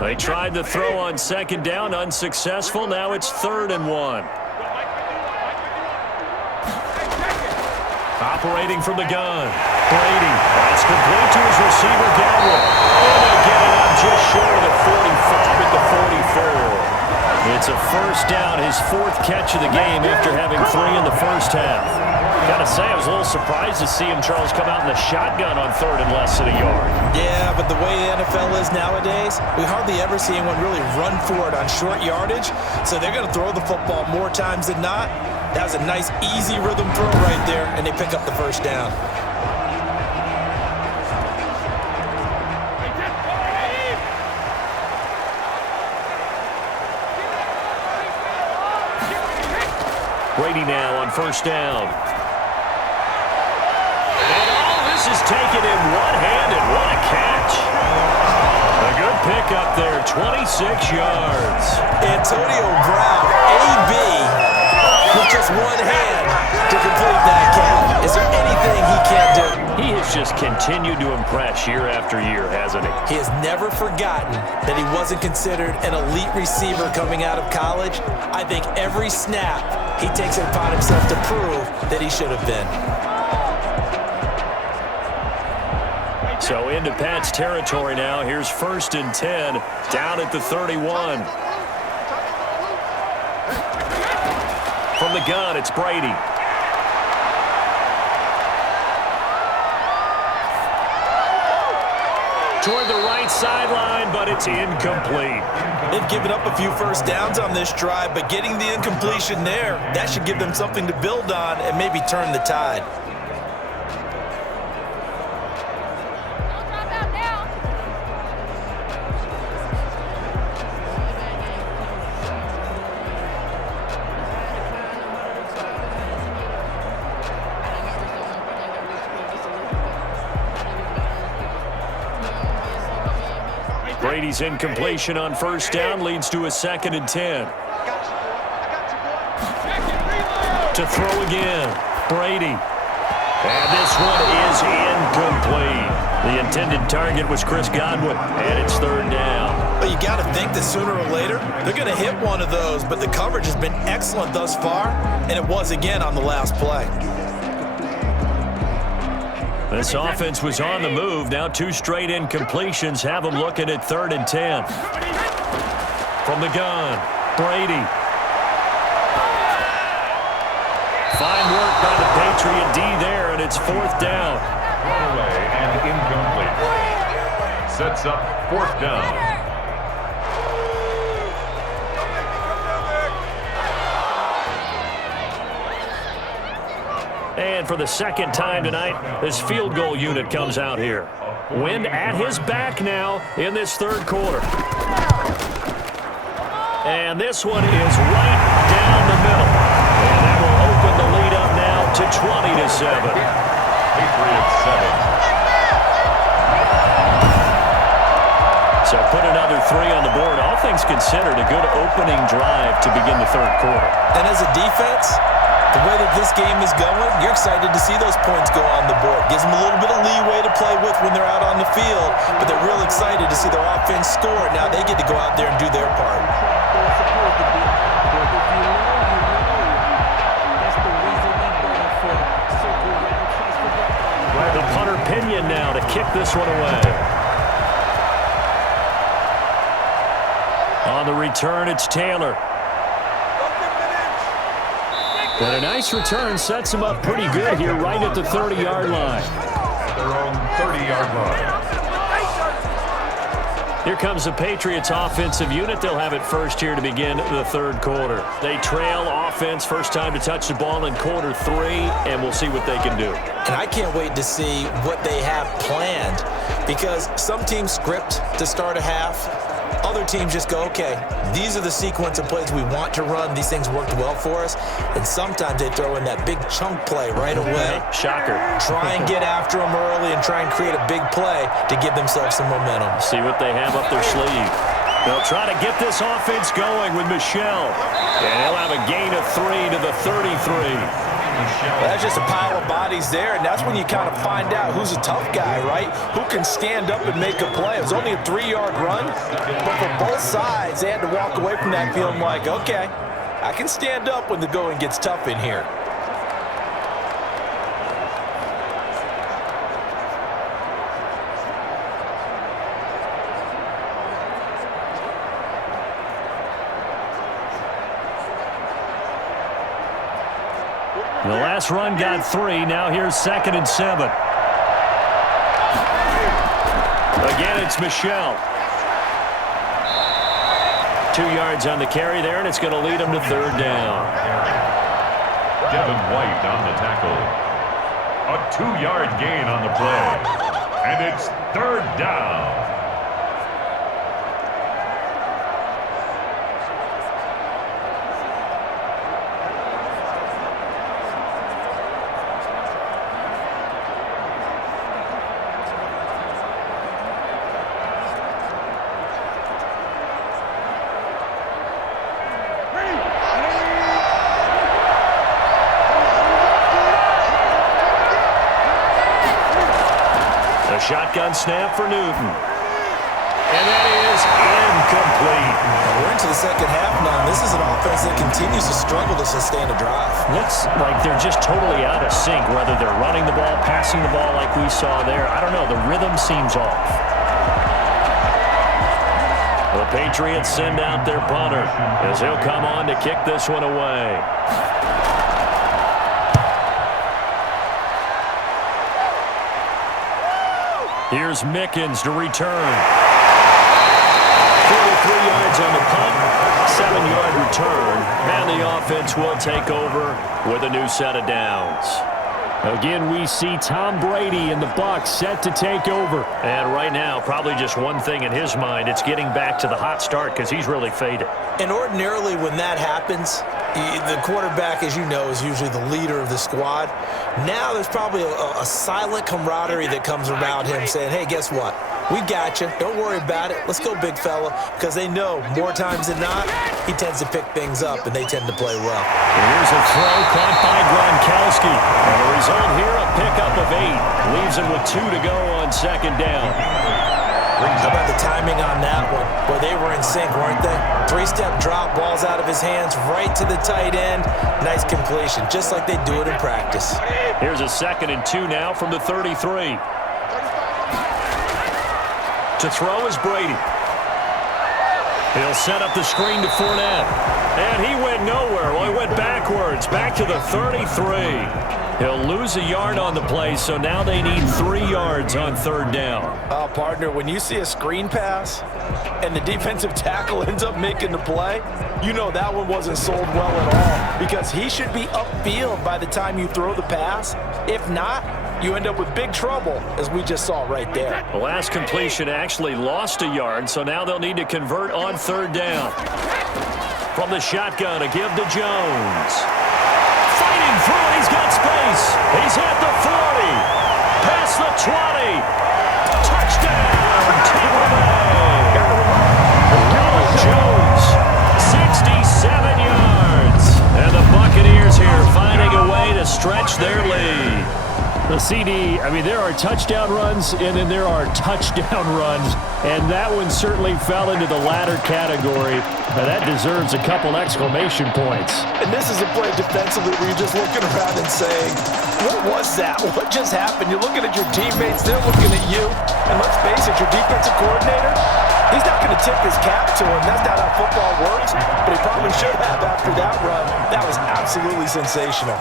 They tried to throw on second down, unsuccessful. Now it's third and 1. Operating from the gun. Brady. That's complete to his receiver, Gallup. And they get it up just short of the 45 at the 44. It's a first down, his 4th catch of the game after having 3 in the first half. Got to say, I was a little surprised to see him, Charles, come out in the shotgun on third and less than a yard. Yeah, but the way the NFL is nowadays, we hardly ever see anyone really run for it on short yardage, so they're going to throw the football more times than not. That was a nice, easy rhythm throw right there, and they pick up the first down. Brady now on first down. And all this is taken in one-handed. What a catch. A good pickup there, 26 yards. Antonio Brown, AB, with just one hand to complete that catch. Is there anything he can't do? He has just continued to impress year after year, hasn't he? He has never forgotten that he wasn't considered an elite receiver coming out of college. I think every snap he takes it upon himself to prove that he should have been. So into Pat's territory now. Here's first and 10 down at the 31. From the gun, it's Brady. Toward the right sideline, but it's incomplete. They've given up a few first downs on this drive, but getting the incompletion there, that should give them something to build on and maybe turn the tide. Brady's incompletion on first down leads to a second and 10. To throw again, Brady. And this one is incomplete. The intended target was Chris Godwin, and it's third down. But you got to think that sooner or later, they're going to hit one of those, but the coverage has been excellent thus far, and it was again on the last play. This offense was on the move. Now 2 straight incompletions have them looking at third and 10. From the gun, Brady. Fine work by the Patriot D there, and it's 4th down. Runaway and incomplete. Sets up 4th down. And for the second time tonight, this field goal unit comes out here. Wind at his back now in this third quarter. And this one is right down the middle. And that will open the lead up now to 20-7. Patriots 7. So put another 3 on the board. All things considered, a good opening drive to begin the third quarter. And as a defense, the way that this game is going, you're excited to see those points go on the board. Gives them a little bit of leeway to play with when they're out on the field, but they're real excited to see their offense score. Now they get to go out there and do their part. The punter Pinion now to kick this one away. On the return, it's Taylor. And a nice return sets him up pretty good here right at the 30-yard line. Their own 30-yard line. Here comes the Patriots offensive unit. They'll have it first here to begin the third quarter. They trail offense, first time to touch the ball in quarter 3, and we'll see what they can do. And I can't wait to see what they have planned, because some teams script to start a half. Other teams just go, okay, these are the sequence of plays we want to run. These things worked well for us. And sometimes they throw in that big chunk play right away. Shocker. Try and get after them early and try and create a big play to give themselves some momentum. See what they have up their sleeve. They'll try to get this offense going with Michel. And he'll have a gain of 3 to the 33. That's just a pile of bodies there, and that's when you kind of find out who's a tough guy, right? Who can stand up and make a play. It was only a 3-yard run, but for both sides, they had to walk away from that feeling like, okay, I can stand up when the going gets tough in here. The last run got 3. Now here's 2nd and 7. Again, it's Michel. 2 yards on the carry there, and it's going to lead him to third down. Devin White on the tackle. A 2-yard gain on the play. And it's third down. Shotgun snap for Newton. And that is incomplete. We're into the second half now. This is an offense that continues to struggle to sustain a drive. Looks like they're just totally out of sync, whether they're running the ball, passing the ball like we saw there. I don't know. The rhythm seems off. The Patriots send out their punter as he'll come on to kick this one away. Here's Mickens to return. 43 yards on the punt, 7-yard return. And the offense will take over with a new set of downs. Again, we see Tom Brady and the Bucs set to take over. And right now, probably just one thing in his mind. It's getting back to the hot start because he's really faded. And ordinarily when that happens, the quarterback, as you know, is usually the leader of the squad. Now there's probably a silent camaraderie that comes around him saying, hey, guess what? We got you. Don't worry about it. Let's go, big fella. Because they know more times than not, he tends to pick things up, and they tend to play well. Here's a throw caught by Gronkowski. And the result here, a pickup of 8. Leaves him with 2 to go on second down. How about the timing on that one? Boy, they were in sync, weren't they? 3-step drop, balls out of his hands, right to the tight end. Nice completion, just like they do it in practice. Here's a 2nd and 2 now from the 33. To throw is Brady. He'll set up the screen to Fournette. And he went nowhere. Well, he went backwards, back to the 33. He'll lose a yard on the play, so now they need 3 yards on 3rd down. Partner, when you see a screen pass and the defensive tackle ends up making the play, you know that one wasn't sold well at all because he should be upfield by the time you throw the pass. If not, you end up with big trouble, as we just saw right there. The last completion actually lost a yard, so now they'll need to convert on 3rd down. From the shotgun, a give to Jones. Fighting through it, he's got space. He's at the 40. Past the 20. Touchdown, Tampa Bay. Ronald Jones, 67 yards. And the Buccaneers here finding a way to stretch their lead. The CD, I mean, there are touchdown runs, and then there are touchdown runs, and that one certainly fell into the latter category. Now, that deserves a couple exclamation points. And this is a play defensively where you're just looking around and saying, what was that? What just happened? You're looking at your teammates, they're looking at you, and let's face it, your defensive coordinator, he's not going to tip his cap to him. That's not how football works, but he probably should have after that run. That was absolutely sensational.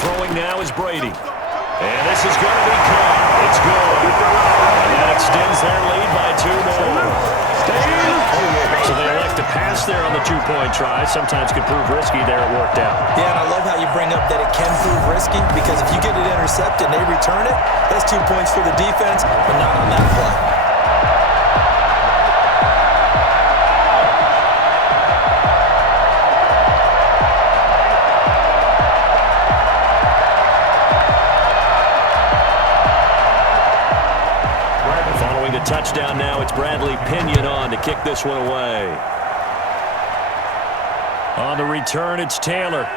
Throwing now is Brady. And this is going to be caught. It's good. And that extends their lead by 2 more. So they elect to pass there on the 2-point try. Sometimes could prove risky. There it worked out. Yeah, and I love how you bring up that it can prove risky because if you get it intercepted and they return it, that's 2 points for the defense, but not on that play. Touchdown now. It's Bradley Pinion on to kick this one away. On the return, it's Taylor.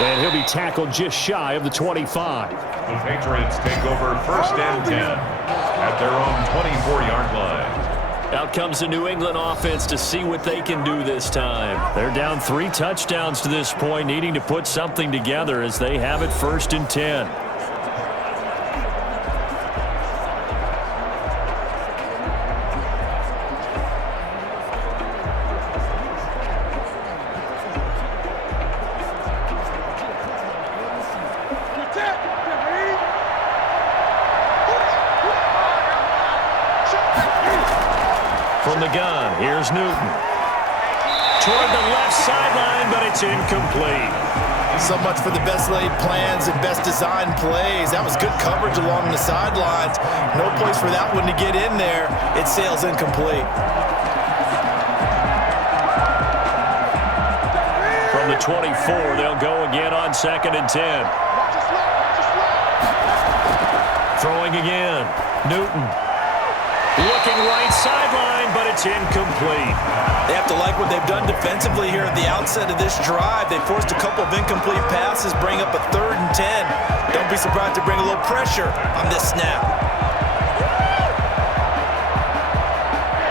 And he'll be tackled just shy of the 25. The Patriots take over 1st and 10 at their own 24-yard line. Out comes the New England offense to see what they can do this time. They're down 3 touchdowns to this point, needing to put something together as they have it 1st and 10. From the gun, here's Newton. Toward the left sideline, but it's incomplete. So much for the best laid plans and best designed plays. That was good coverage along the sidelines. No place for that one to get in there. It sails incomplete. From the 24, they'll go again on 2nd and 10. Throwing again, Newton. Looking right sideline, but it's incomplete. They have to like what they've done defensively here at the outset of this drive. They forced a couple of incomplete passes, bring up a 3rd and 10. Don't be surprised to bring a little pressure on this snap.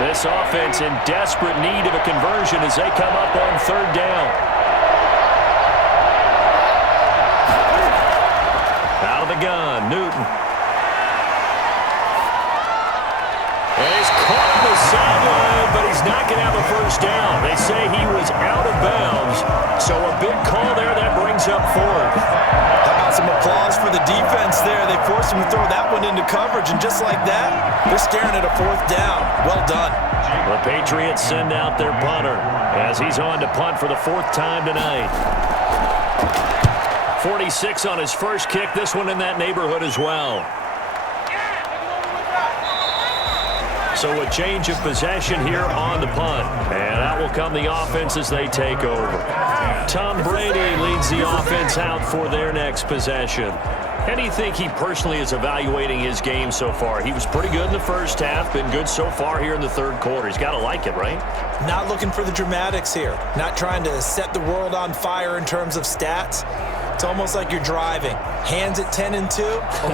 This offense in desperate need of a conversion as they come up on 3rd down. Out of the gun, Newton. And he's caught on the sideline, but he's not going to have a 1st down. They say he was out of bounds, so a big call there that brings up 4th. How about some applause for the defense there? They forced him to throw that one into coverage, and just like that, they're staring at a 4th down. Well done. The Patriots send out their punter as he's on to punt for the 4th time tonight. 46 on his first kick, this one in that neighborhood as well. So a change of possession here on the punt. And out will come the offense as they take over. Tom Brady leads the offense out for their next possession. How do you think he personally is evaluating his game so far? He was pretty good in the first half, been good so far here in the 3rd quarter. He's got to like it, right? Not looking for the dramatics here. Not trying to set the world on fire in terms of stats. It's almost like you're driving. Hands at 10 and 2,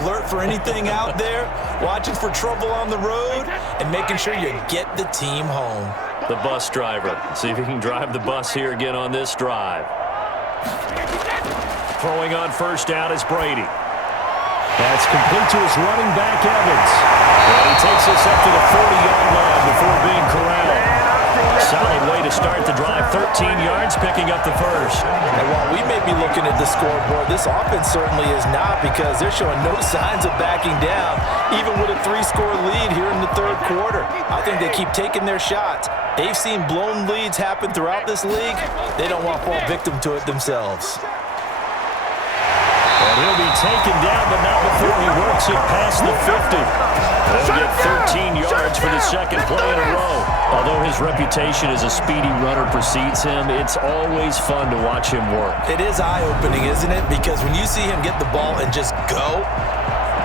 alert for anything out there, watching for trouble on the road, and making sure you get the team home. The bus driver. See if he can drive the bus here again on this drive. Throwing on 1st down is Brady. That's complete to his running back, Evans. And he takes us up to the 40-yard line before being corralled. Solid way to start the drive. 13 yards, picking up the first. And while we may be looking at the scoreboard, this offense certainly is not, because they're showing no signs of backing down, even with a 3-score lead here in the third quarter. I think they keep taking their shots. They've seen blown leads happen throughout this league. They don't want to fall victim to it themselves. And he'll be taken down, but not before he works it past the 50. He'll get 13 yards for the second play in a row. Although his reputation as a speedy runner precedes him, it's always fun to watch him work. It is eye-opening, isn't it? Because when you see him get the ball and just go,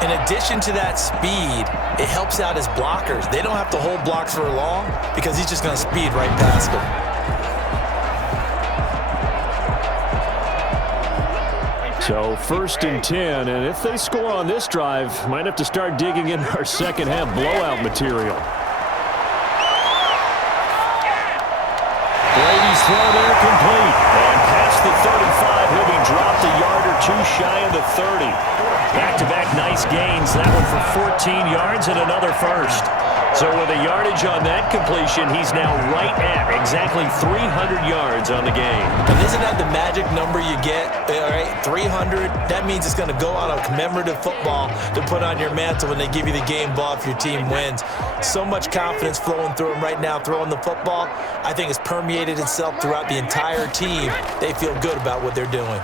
in addition to that speed, it helps out his blockers. They don't have to hold blocks for long because he's just going to speed right past them. So 1st and 10, and if they score on this drive, might have to start digging in our second half blowout material. Brady's throw there complete. And past the 35, he'll be dropped a yard or two shy of the 30. Back-to-back nice gains. That one for 14 yards and another first. So with a yardage on that completion, he's now right at exactly 300 yards on the game. And isn't that the magic number you get? All right, 300. That means it's going to go on a commemorative football to put on your mantle when they give you the game ball if your team wins. So much confidence flowing through him right now, throwing the football. I think it's permeated itself throughout the entire team. They feel good about what they're doing.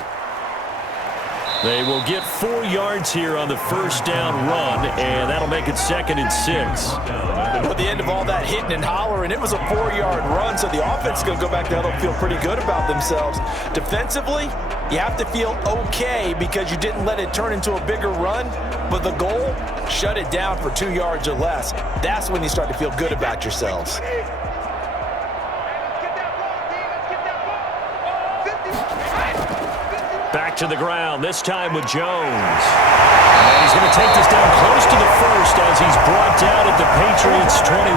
They will get 4 yards here on the first down run, and that'll make it 2nd and 6. At the end of all that hitting and hollering, it was a 4-yard run, so the offense is going to go back there and feel pretty good about themselves. Defensively, you have to feel okay because you didn't let it turn into a bigger run, but the goal, shut it down for 2 yards or less. That's when you start to feel good about yourselves. Back to the ground, this time with Jones. And he's going to take this down close to the first as he's brought down at the Patriots' 21.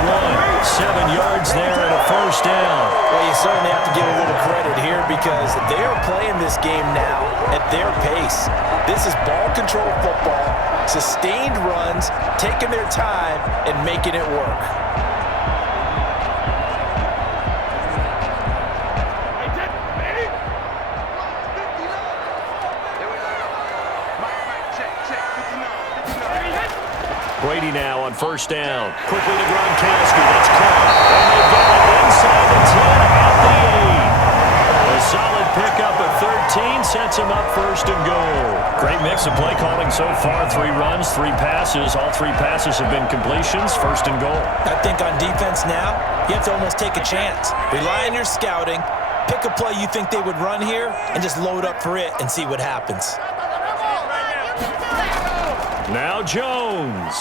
7 yards there and a first down. Well, you certainly have to give a little credit here because they are playing this game now at their pace. This is ball control football, sustained runs, taking their time and making it work. Brady now on first down. Quickly to Gronkowski. That's caught. And they've got it inside the 10 at the 8. A solid pickup at 13 sets him up 1st and goal. Great mix of play calling so far. 3 runs, 3 passes. All 3 passes have been completions. 1st and goal. I think on defense now, you have to almost take a chance. Rely on your scouting. Pick a play you think they would run here and just load up for it and see what happens. Now Jones.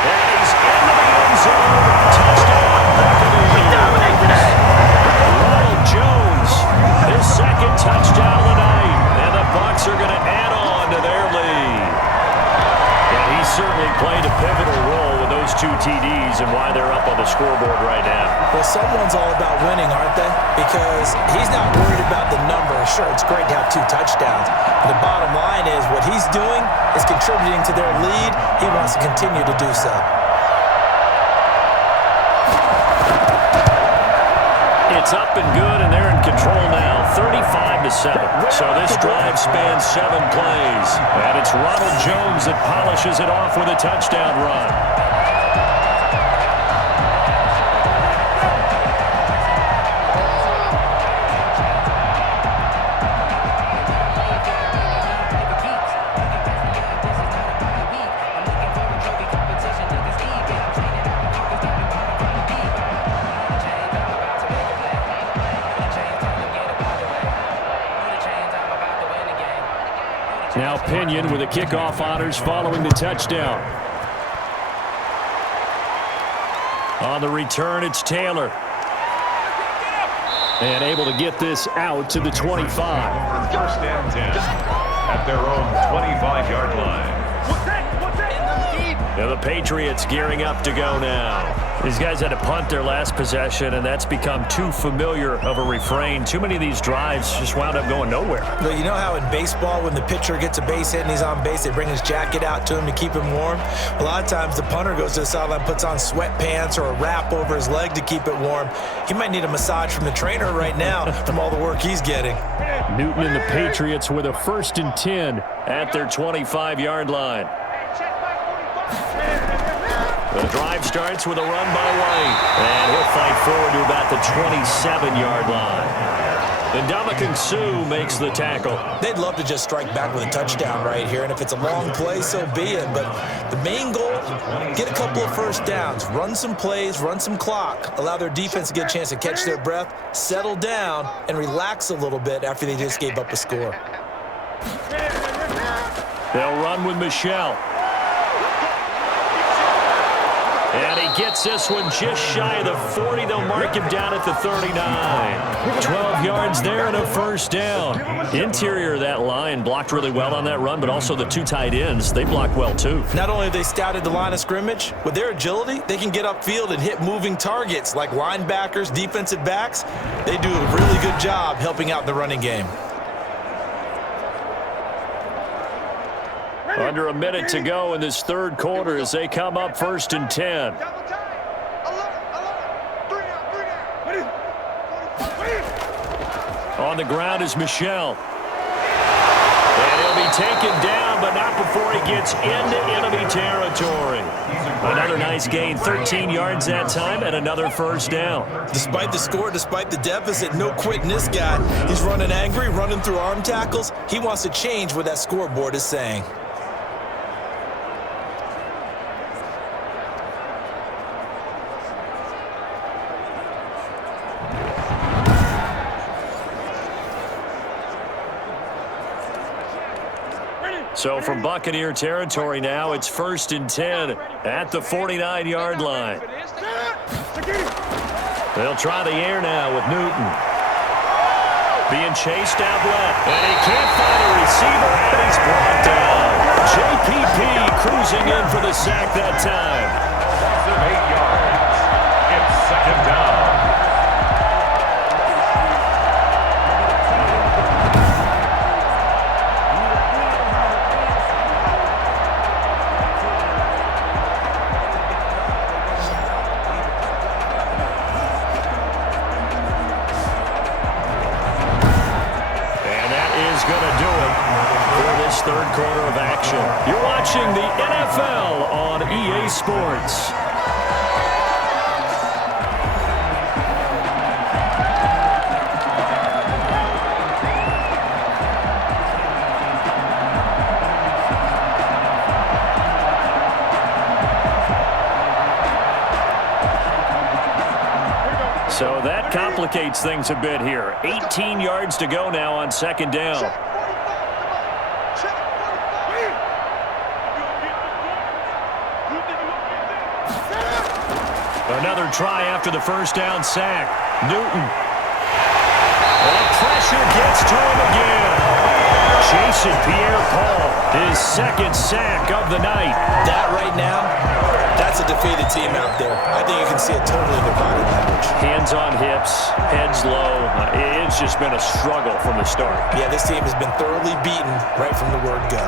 And he's into the end zone. Touchdown, Buccaneers. Ronald Jones, his 2nd touchdown of the night. And the Bucs are going to add on to their lead. And he certainly played a pivotal role with those 2 TDs and why they're up on the scoreboard right now. Well, someone's all about winning, aren't they? Because he's not worried about the number. Sure, it's great to have 2 touchdowns. But the bottom line is what he's doing is contributing to their lead. He wants to continue to do so. It's up and good, and they're in control now, 35-7. So this drive spans 7 plays. And it's Ronald Jones that polishes it off with a touchdown run. Now Pinion with the kickoff honors following the touchdown. On the return, it's Taylor. And able to get this out to the 25. 1st and 10 at their own 25-yard line. Now the Patriots gearing up to go now. These guys had to punt their last possession, and that's become too familiar of a refrain. Too many of these drives just wound up going nowhere. But you know how in baseball, when the pitcher gets a base hit and he's on base, they bring his jacket out to him to keep him warm? A lot of times the punter goes to the sideline, puts on sweatpants or a wrap over his leg to keep it warm. He might need a massage from the trainer right now from all the work he's getting. Newton and the Patriots with a 1st and 10 at their 25-yard line. The drive starts with a run by White, and he'll fight forward to about the 27-yard line. And Ndamukong Suh makes the tackle. They'd love to just strike back with a touchdown right here, and if it's a long play, so be it. But the main goal, get a couple of first downs, run some plays, run some clock, allow their defense to get a chance to catch their breath, settle down, and relax a little bit after they just gave up a score. They'll run with Michel. And he gets this one just shy of the 40. They'll mark him down at the 39. 12 yards there and a 1st down. Interior of that line blocked really well on that run, but also the 2 tight ends, they blocked well too. Not only have they scouted the line of scrimmage, with their agility, they can get upfield and hit moving targets like linebackers, defensive backs. They do a really good job helping out the running game. Under a minute to go in this 3rd quarter as they come up 1st and 10. On the ground is Michel. And he'll be taken down, but not before he gets into enemy territory. Another nice gain, 13 yards that time, and another 1st down. Despite the score, despite the deficit, no quitting this guy. He's running angry, running through arm tackles. He wants to change what that scoreboard is saying. So from Buccaneer territory now, it's 1st and 10 at the 49-yard line. They'll try the air now with Newton. Being chased out left, and he can't find a receiver, and he's brought down. JPP cruising in for the sack that time. Loss of 8 yards. It's 2nd down. Third quarter of action. You're watching the NFL on EA Sports. So that complicates things a bit here. 18 yards to go now on 2nd down. Another try after the 1st down sack. Newton. And pressure gets to him again. Jason Pierre-Paul, his 2nd sack of the night. That right now, that's a defeated team out there. I think you can see it totally in their body language. Hands on hips, heads low. It's just been a struggle from the start. Yeah, this team has been thoroughly beaten right from the word go.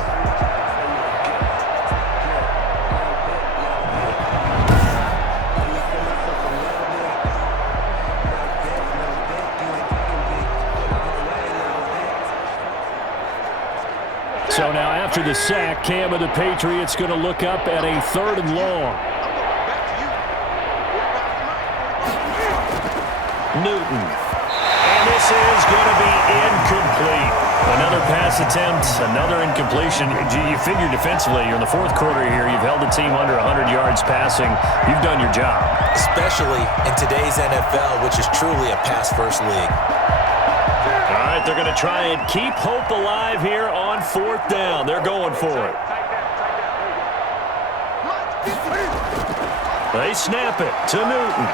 So now after the sack, Cam of the Patriots going to look up at a 3rd and long. Newton. And this is going to be incomplete. Another pass attempt, another incompletion. You figure defensively, you're in the 4th quarter here. You've held the team under 100 yards passing. You've done your job. Especially in today's NFL, which is truly a pass-first league. All right, they're going to try and keep hope alive here on 4th down. They're going for it. They snap it to Newton.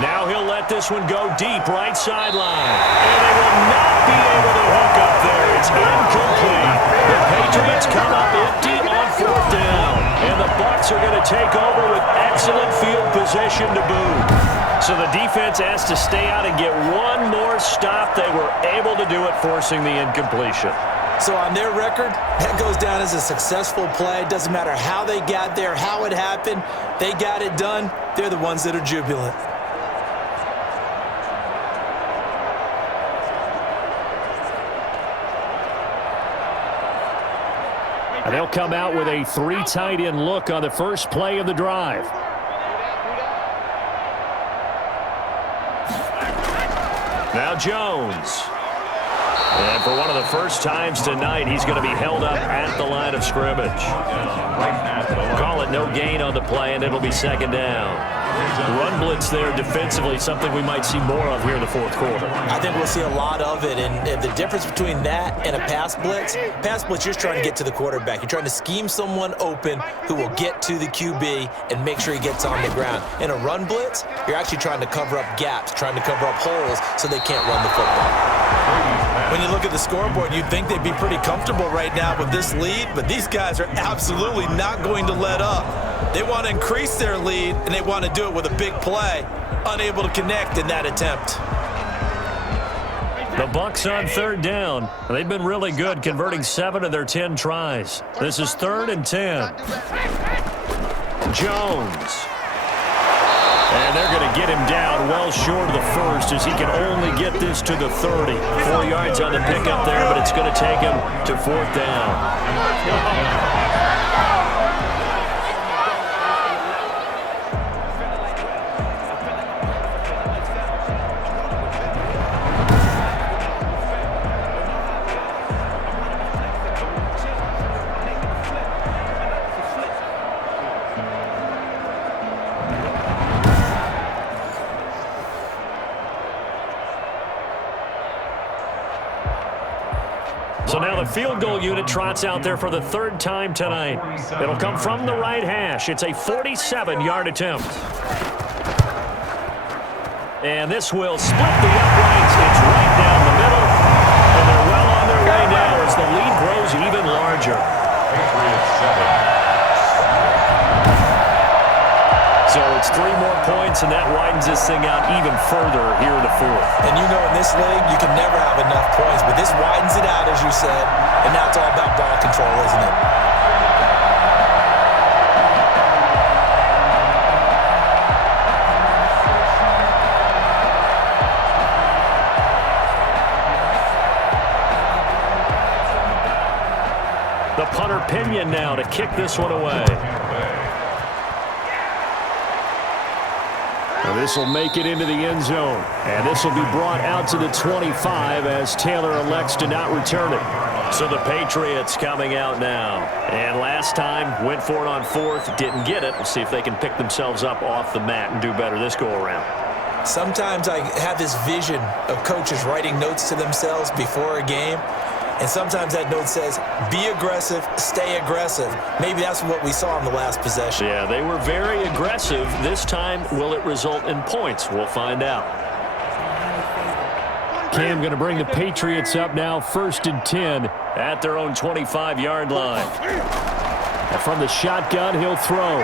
Now he'll let this one go deep right sideline. And they will not be able to hook up there. It's incomplete. The Patriots come up empty on 4th down. And the Bucs position to boot. So the defense has to stay out and get one more stop. They were able to do it, forcing the incompletion. So on their record, that goes down as a successful play. It doesn't matter how they got there, how it happened. They got it done. They're the ones that are jubilant. And they'll come out with a 3 tight end look on the first play of the drive. Now Jones. And for one of the first times tonight, he's going to be held up at the line of scrimmage. Call it no gain on the play, and it'll be second down. Run blitz there defensively, something we might see more of here in the fourth quarter. I think we'll see a lot of it, and the difference between that and a pass blitz, you're just trying to get to the quarterback. You're trying to scheme someone open who will get to the QB and make sure he gets on the ground. In a run blitz, you're actually trying to cover up gaps, trying to cover up holes so they can't run the football. When you look at the scoreboard, you'd think they'd be pretty comfortable right now with this lead, but these guys are absolutely not going to let up. They want to increase their lead, and they want to do it with a big play. Unable to connect in that attempt. The Bucs on third down. They've been really good, converting 7 of their 10 tries. This is 3rd and 10. Jones. And they're going to get him down well short of the first as he can only get this to the 30. 4 yards on the pickup there, but it's going to take him to 4th down. So now the field goal unit trots out there for the 3rd time tonight. It'll come from the right hash. It's a 47-yard attempt. And this will split the uprights. It's right down the middle. And they're well on their way now as the lead grows even larger. Patriots 7. So it's 3 more points, and that widens this thing out even further here in the 4th. And you know in this league, you can never have enough points, but this widens it out, as you said, and now it's all about ball control, isn't it? The punter Pinion now to kick this one away. This will make it into the end zone. And this will be brought out to the 25 as Taylor elects to not return it. So the Patriots coming out now. And last time, went for it on 4th, didn't get it. We'll see if they can pick themselves up off the mat and do better this go-around. Sometimes I have this vision of coaches writing notes to themselves before a game. And sometimes that note says, be aggressive, stay aggressive. Maybe that's what we saw in the last possession. Yeah, they were very aggressive. This time, will it result in points? We'll find out. Cam going to bring the Patriots up now, 1st and 10 at their own 25-yard line. And from the shotgun, he'll throw.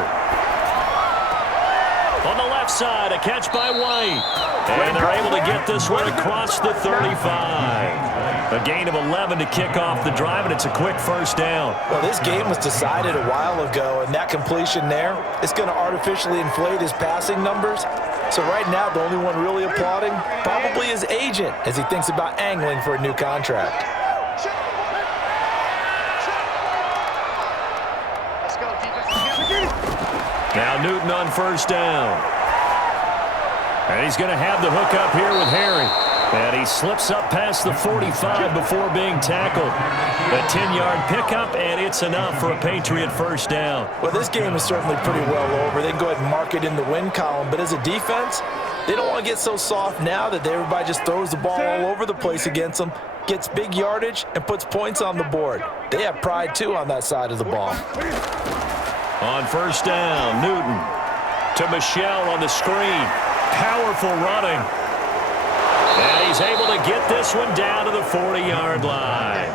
On the left side, a catch by White. And they're able to get this one across the 35. A gain of 11 to kick off the drive, and it's a quick 1st down. Well, this game was decided a while ago, and that completion there is going to artificially inflate his passing numbers. So right now, the only one really applauding probably his agent as he thinks about angling for a new contract. Now Newton on 1st down. And he's going to have the hook up here with Harry. And he slips up past the 45 before being tackled. A 10-yard pickup, and it's enough for a Patriot 1st down. Well, this game is certainly pretty well over. They can go ahead and mark it in the win column. But as a defense, they don't want to get so soft now that everybody just throws the ball all over the place against them, gets big yardage, and puts points on the board. They have pride, too, on that side of the ball. On 1st down, Newton to Michelle on the screen. Powerful running. And he's able to get this one down to the 40-yard line.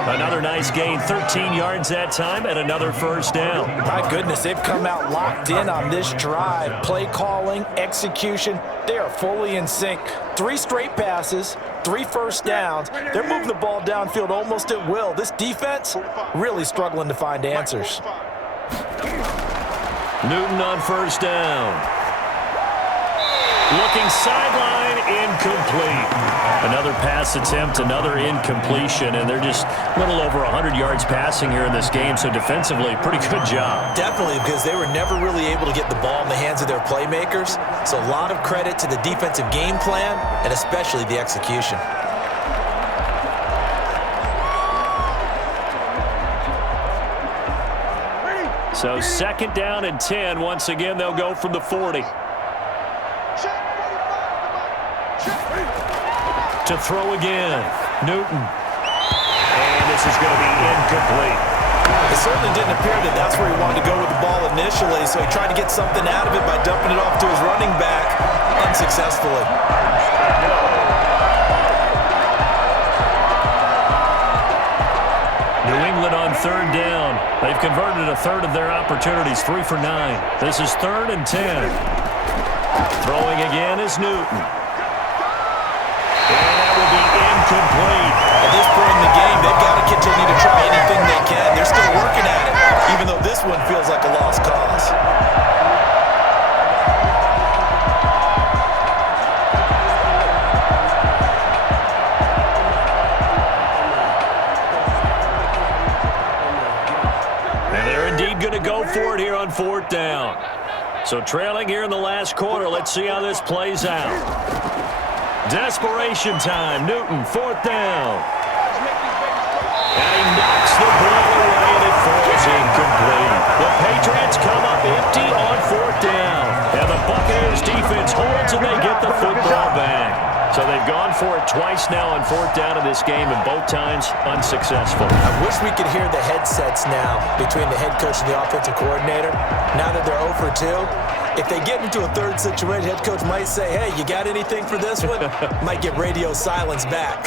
Another nice gain, 13 yards that time, and another first down. My goodness, they've come out locked in on this drive. Play calling, execution, they are fully in sync. 3 straight passes, 3 first downs. They're moving the ball downfield almost at will. This defense really struggling to find answers. Newton on first down. Looking sideline, incomplete. Another pass attempt, another incompletion, and they're just a little over 100 yards passing here in this game, so defensively, pretty good job. Definitely, because they were never really able to get the ball in the hands of their playmakers, so a lot of credit to the defensive game plan, and especially the execution. So 2nd down and 10. Once again, they'll go from the 40. To throw again, Newton. And this is going to be incomplete. It certainly didn't appear that that's where he wanted to go with the ball initially, so he tried to get something out of it by dumping it off to his running back unsuccessfully. New England on 3rd down. They've converted a third of their opportunities, 3 for 9. This is 3rd and 10. Throwing again is Newton. And that will be incomplete. At this point in the game, they've got to continue to try anything they can. They're still working at it, even though this one feels like a lost cause. And they're indeed going to go for it here on 4th down. So trailing here in the last quarter, let's see how this plays out. Desperation time. Newton, 4th down. And he knocks the ball away, and it falls incomplete. The Patriots come up empty on 4th down. And the Buccaneers defense holds, and they get the football back. So they've gone for it twice now on 4th down in this game, and both times unsuccessful. I wish we could hear the headsets now between the head coach and the offensive coordinator. Now that they're 0 for 2, if they get into a third situation, head coach might say, hey, you got anything for this one? Might get radio silence back.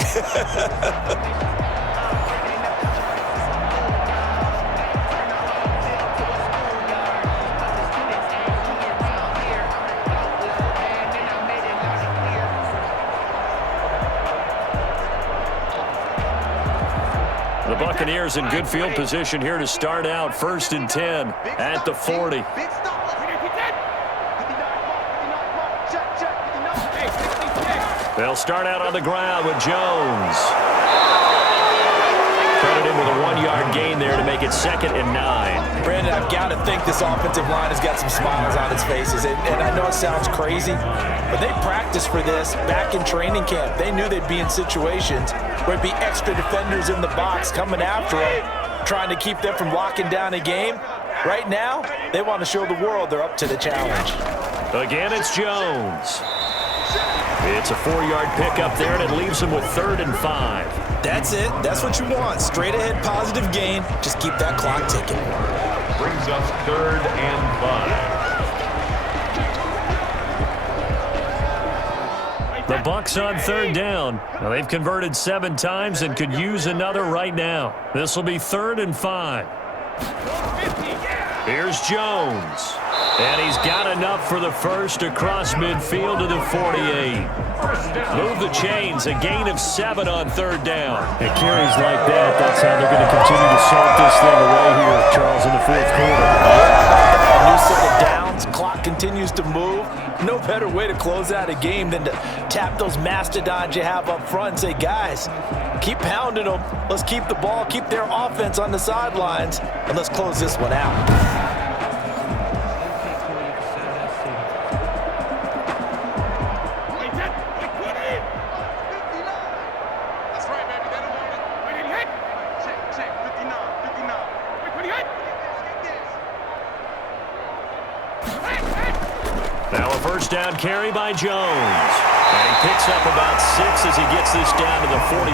The Buccaneers in good field position here to start out. 1st and 10 at the 40. They'll start out on the ground with Jones. Credited with a 1-yard gain there to make it 2nd and 9. Brandon, I've got to think this offensive line has got some smiles on its faces. And I know it sounds crazy, but they practiced for this back in training camp. They knew they'd be in situations where it'd be extra defenders in the box coming after them, trying to keep them from locking down a game. Right now, they want to show the world they're up to the challenge. Again, it's Jones. It's a 4-yard pickup there, and it leaves them with 3rd and 5. That's it. That's what you want. Straight ahead positive gain. Just keep that clock ticking. Brings us 3rd and 5. The Bucs on 3rd down. Well, they've converted 7 times and could use another right now. This will be 3rd and 5. Here's Jones. And he's got enough for the first across midfield to the 48. Move the chains, a gain of 7 on 3rd down. It carries like that. That's how they're going to continue to sort this thing away here, Charles, in the 4th quarter. New set of downs, clock continues to move. No better way to close out a game than to tap those mastodons you have up front and say, guys, keep pounding them. Let's keep the ball, keep their offense on the sidelines, and let's close this one out. Now a first down carry by Jones. And he picks up about 6 as he gets this down to the 41.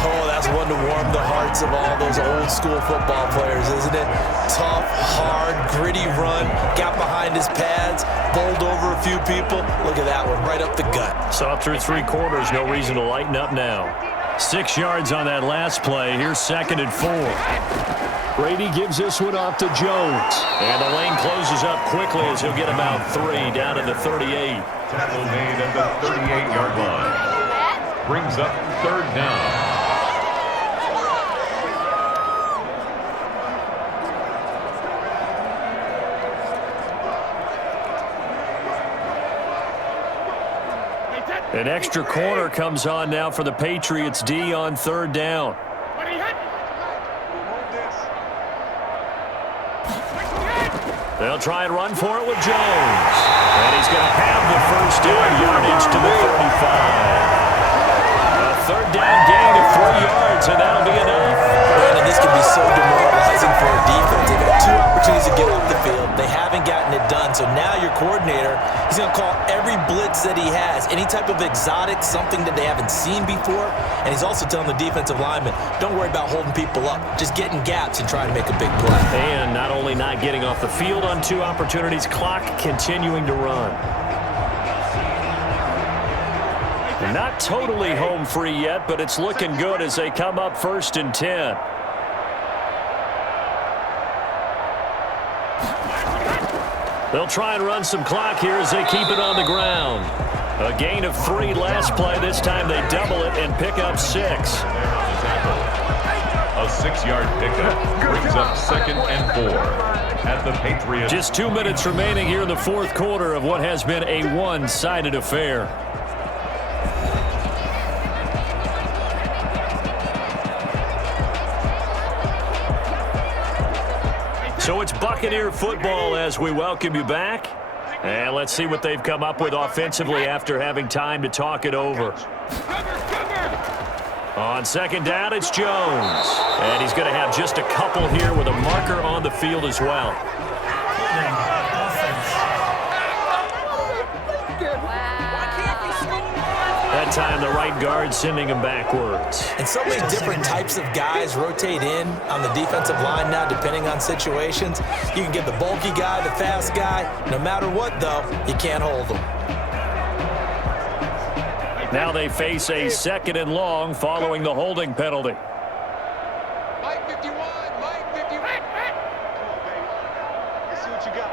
Oh, that's one to warm the hearts of all those old school football players, isn't it? Tough, hard, gritty run, got behind his pads, bowled over a few people. Look at that one, right up the gut. So through 3 quarters, no reason to lighten up now. 6 yards on that last play. Here's 2nd and 4. Brady gives this one off to Jones. And the lane closes up quickly as he'll get about 3 down to the 38. Tackle made at the 38-yard line. Brings up 3rd down. An extra corner comes on now for the Patriots D on 3rd down. They'll try and run for it with Jones. And he's going to have the 1st down yardage to the 35. A 3rd down gain of 3 yards, and that'll be enough. Brandon, this can be so demoralizing for a defense. They've had 2 opportunities to get off the field. They haven't gotten it done. So now your coordinator, he's going to call every blitz that he has, any type of exotic, something that they haven't seen before. And he's also telling the defensive lineman, don't worry about holding people up. Just get in gaps and try to make a big play. And not only not getting off the field on 2 opportunities, clock continuing to run. Not totally home free yet, but it's looking good as they come up 1st and 10. They'll try and run some clock here as they keep it on the ground. A gain of 3 last play. This time they double it and pick up 6. A 6-yard pickup brings up 2nd and 4 at the Patriots. Just 2 minutes remaining here in the 4th quarter of what has been a one-sided affair. So it's Buccaneer football as we welcome you back. And let's see what they've come up with offensively after having time to talk it over. On 2nd down, it's Jones. And he's going to have just a couple here with a marker on the field as well. That time, the right guard sending him backwards. And so many different types of guys rotate in on the defensive line now, depending on situations. You can get the bulky guy, the fast guy. No matter what, though, you can't hold them. Now they face a 2nd and long following the holding penalty. Mike 51, Mike 51. Come on, baby. Let's see what you got.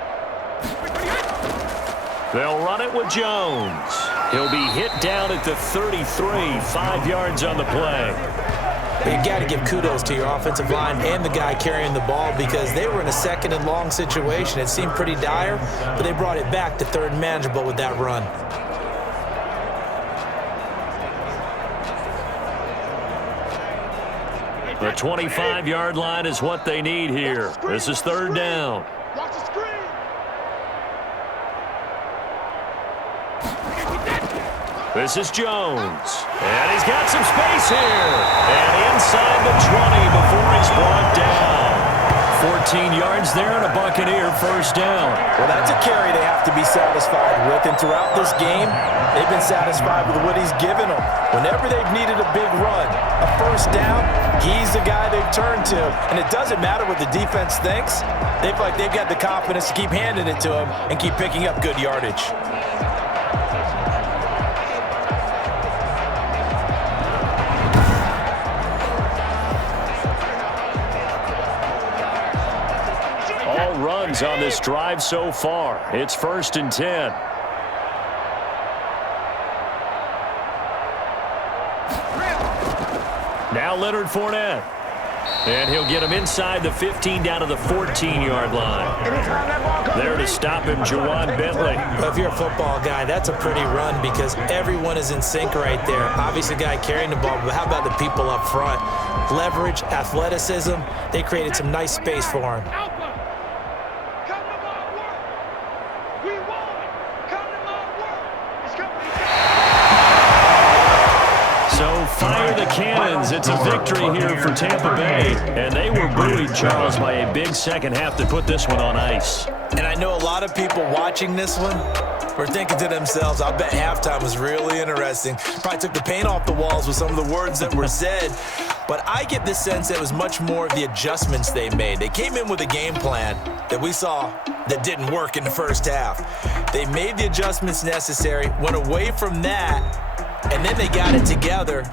They'll run it with Jones. He'll be hit down at the 33, 5 yards on the play. But you got to give kudos to your offensive line and the guy carrying the ball because they were in a 2nd and long situation. It seemed pretty dire, but they brought it back to 3rd and manageable with that run. The 25-yard line is what they need here. This is 3rd down. Watch the screen. This is Jones. And he's got some space here. And inside the 20 before he's brought down. 14 yards there and a Buccaneer 1st down. Well, that's a carry they have to be satisfied with. And throughout this game, they've been satisfied with what he's given them. Whenever they've needed a big run, a 1st down, he's the guy they've turned to. And it doesn't matter what the defense thinks. They feel like they've got the confidence to keep handing it to him and keep picking up good yardage. Runs on this drive so far. It's 1st and 10. Now Leonard Fournette. And he'll get him inside the 15 down to the 14-yard line. There to stop him, Jawan Bentley. Well, if you're a football guy, that's a pretty run because everyone is in sync right there. Obviously, the guy carrying the ball, but how about the people up front? Leverage, athleticism, they created some nice space for him. Fire the cannons. It's a victory here for Tampa Bay. And they were buoyed, Charles, by a big second half to put this one on ice. And I know a lot of people watching this one were thinking to themselves, I bet halftime was really interesting. Probably took the paint off the walls with some of the words that were said. But I get the sense that it was much more of the adjustments they made. They came in with a game plan that we saw that didn't work in the 1st half. They made the adjustments necessary, went away from that, and then they got it together,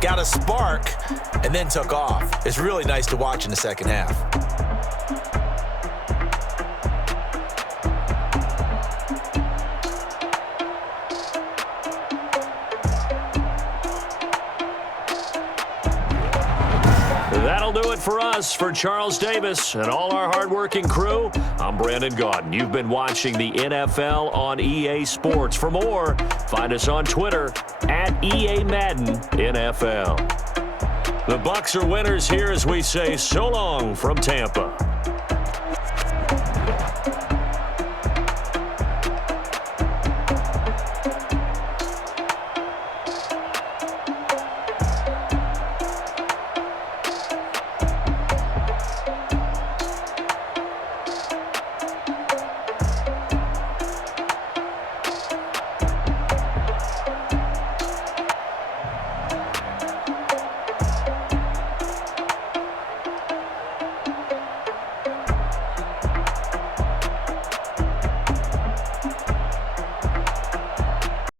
got a spark, and then took off. It's really nice to watch in the second half. That'll do it for us. For Charles Davis and all our hardworking crew, I'm Brandon Gaudin. You've been watching the NFL on EA Sports. For more, find us on Twitter at EA Madden NFL. The Bucs are winners here as we say so long from Tampa.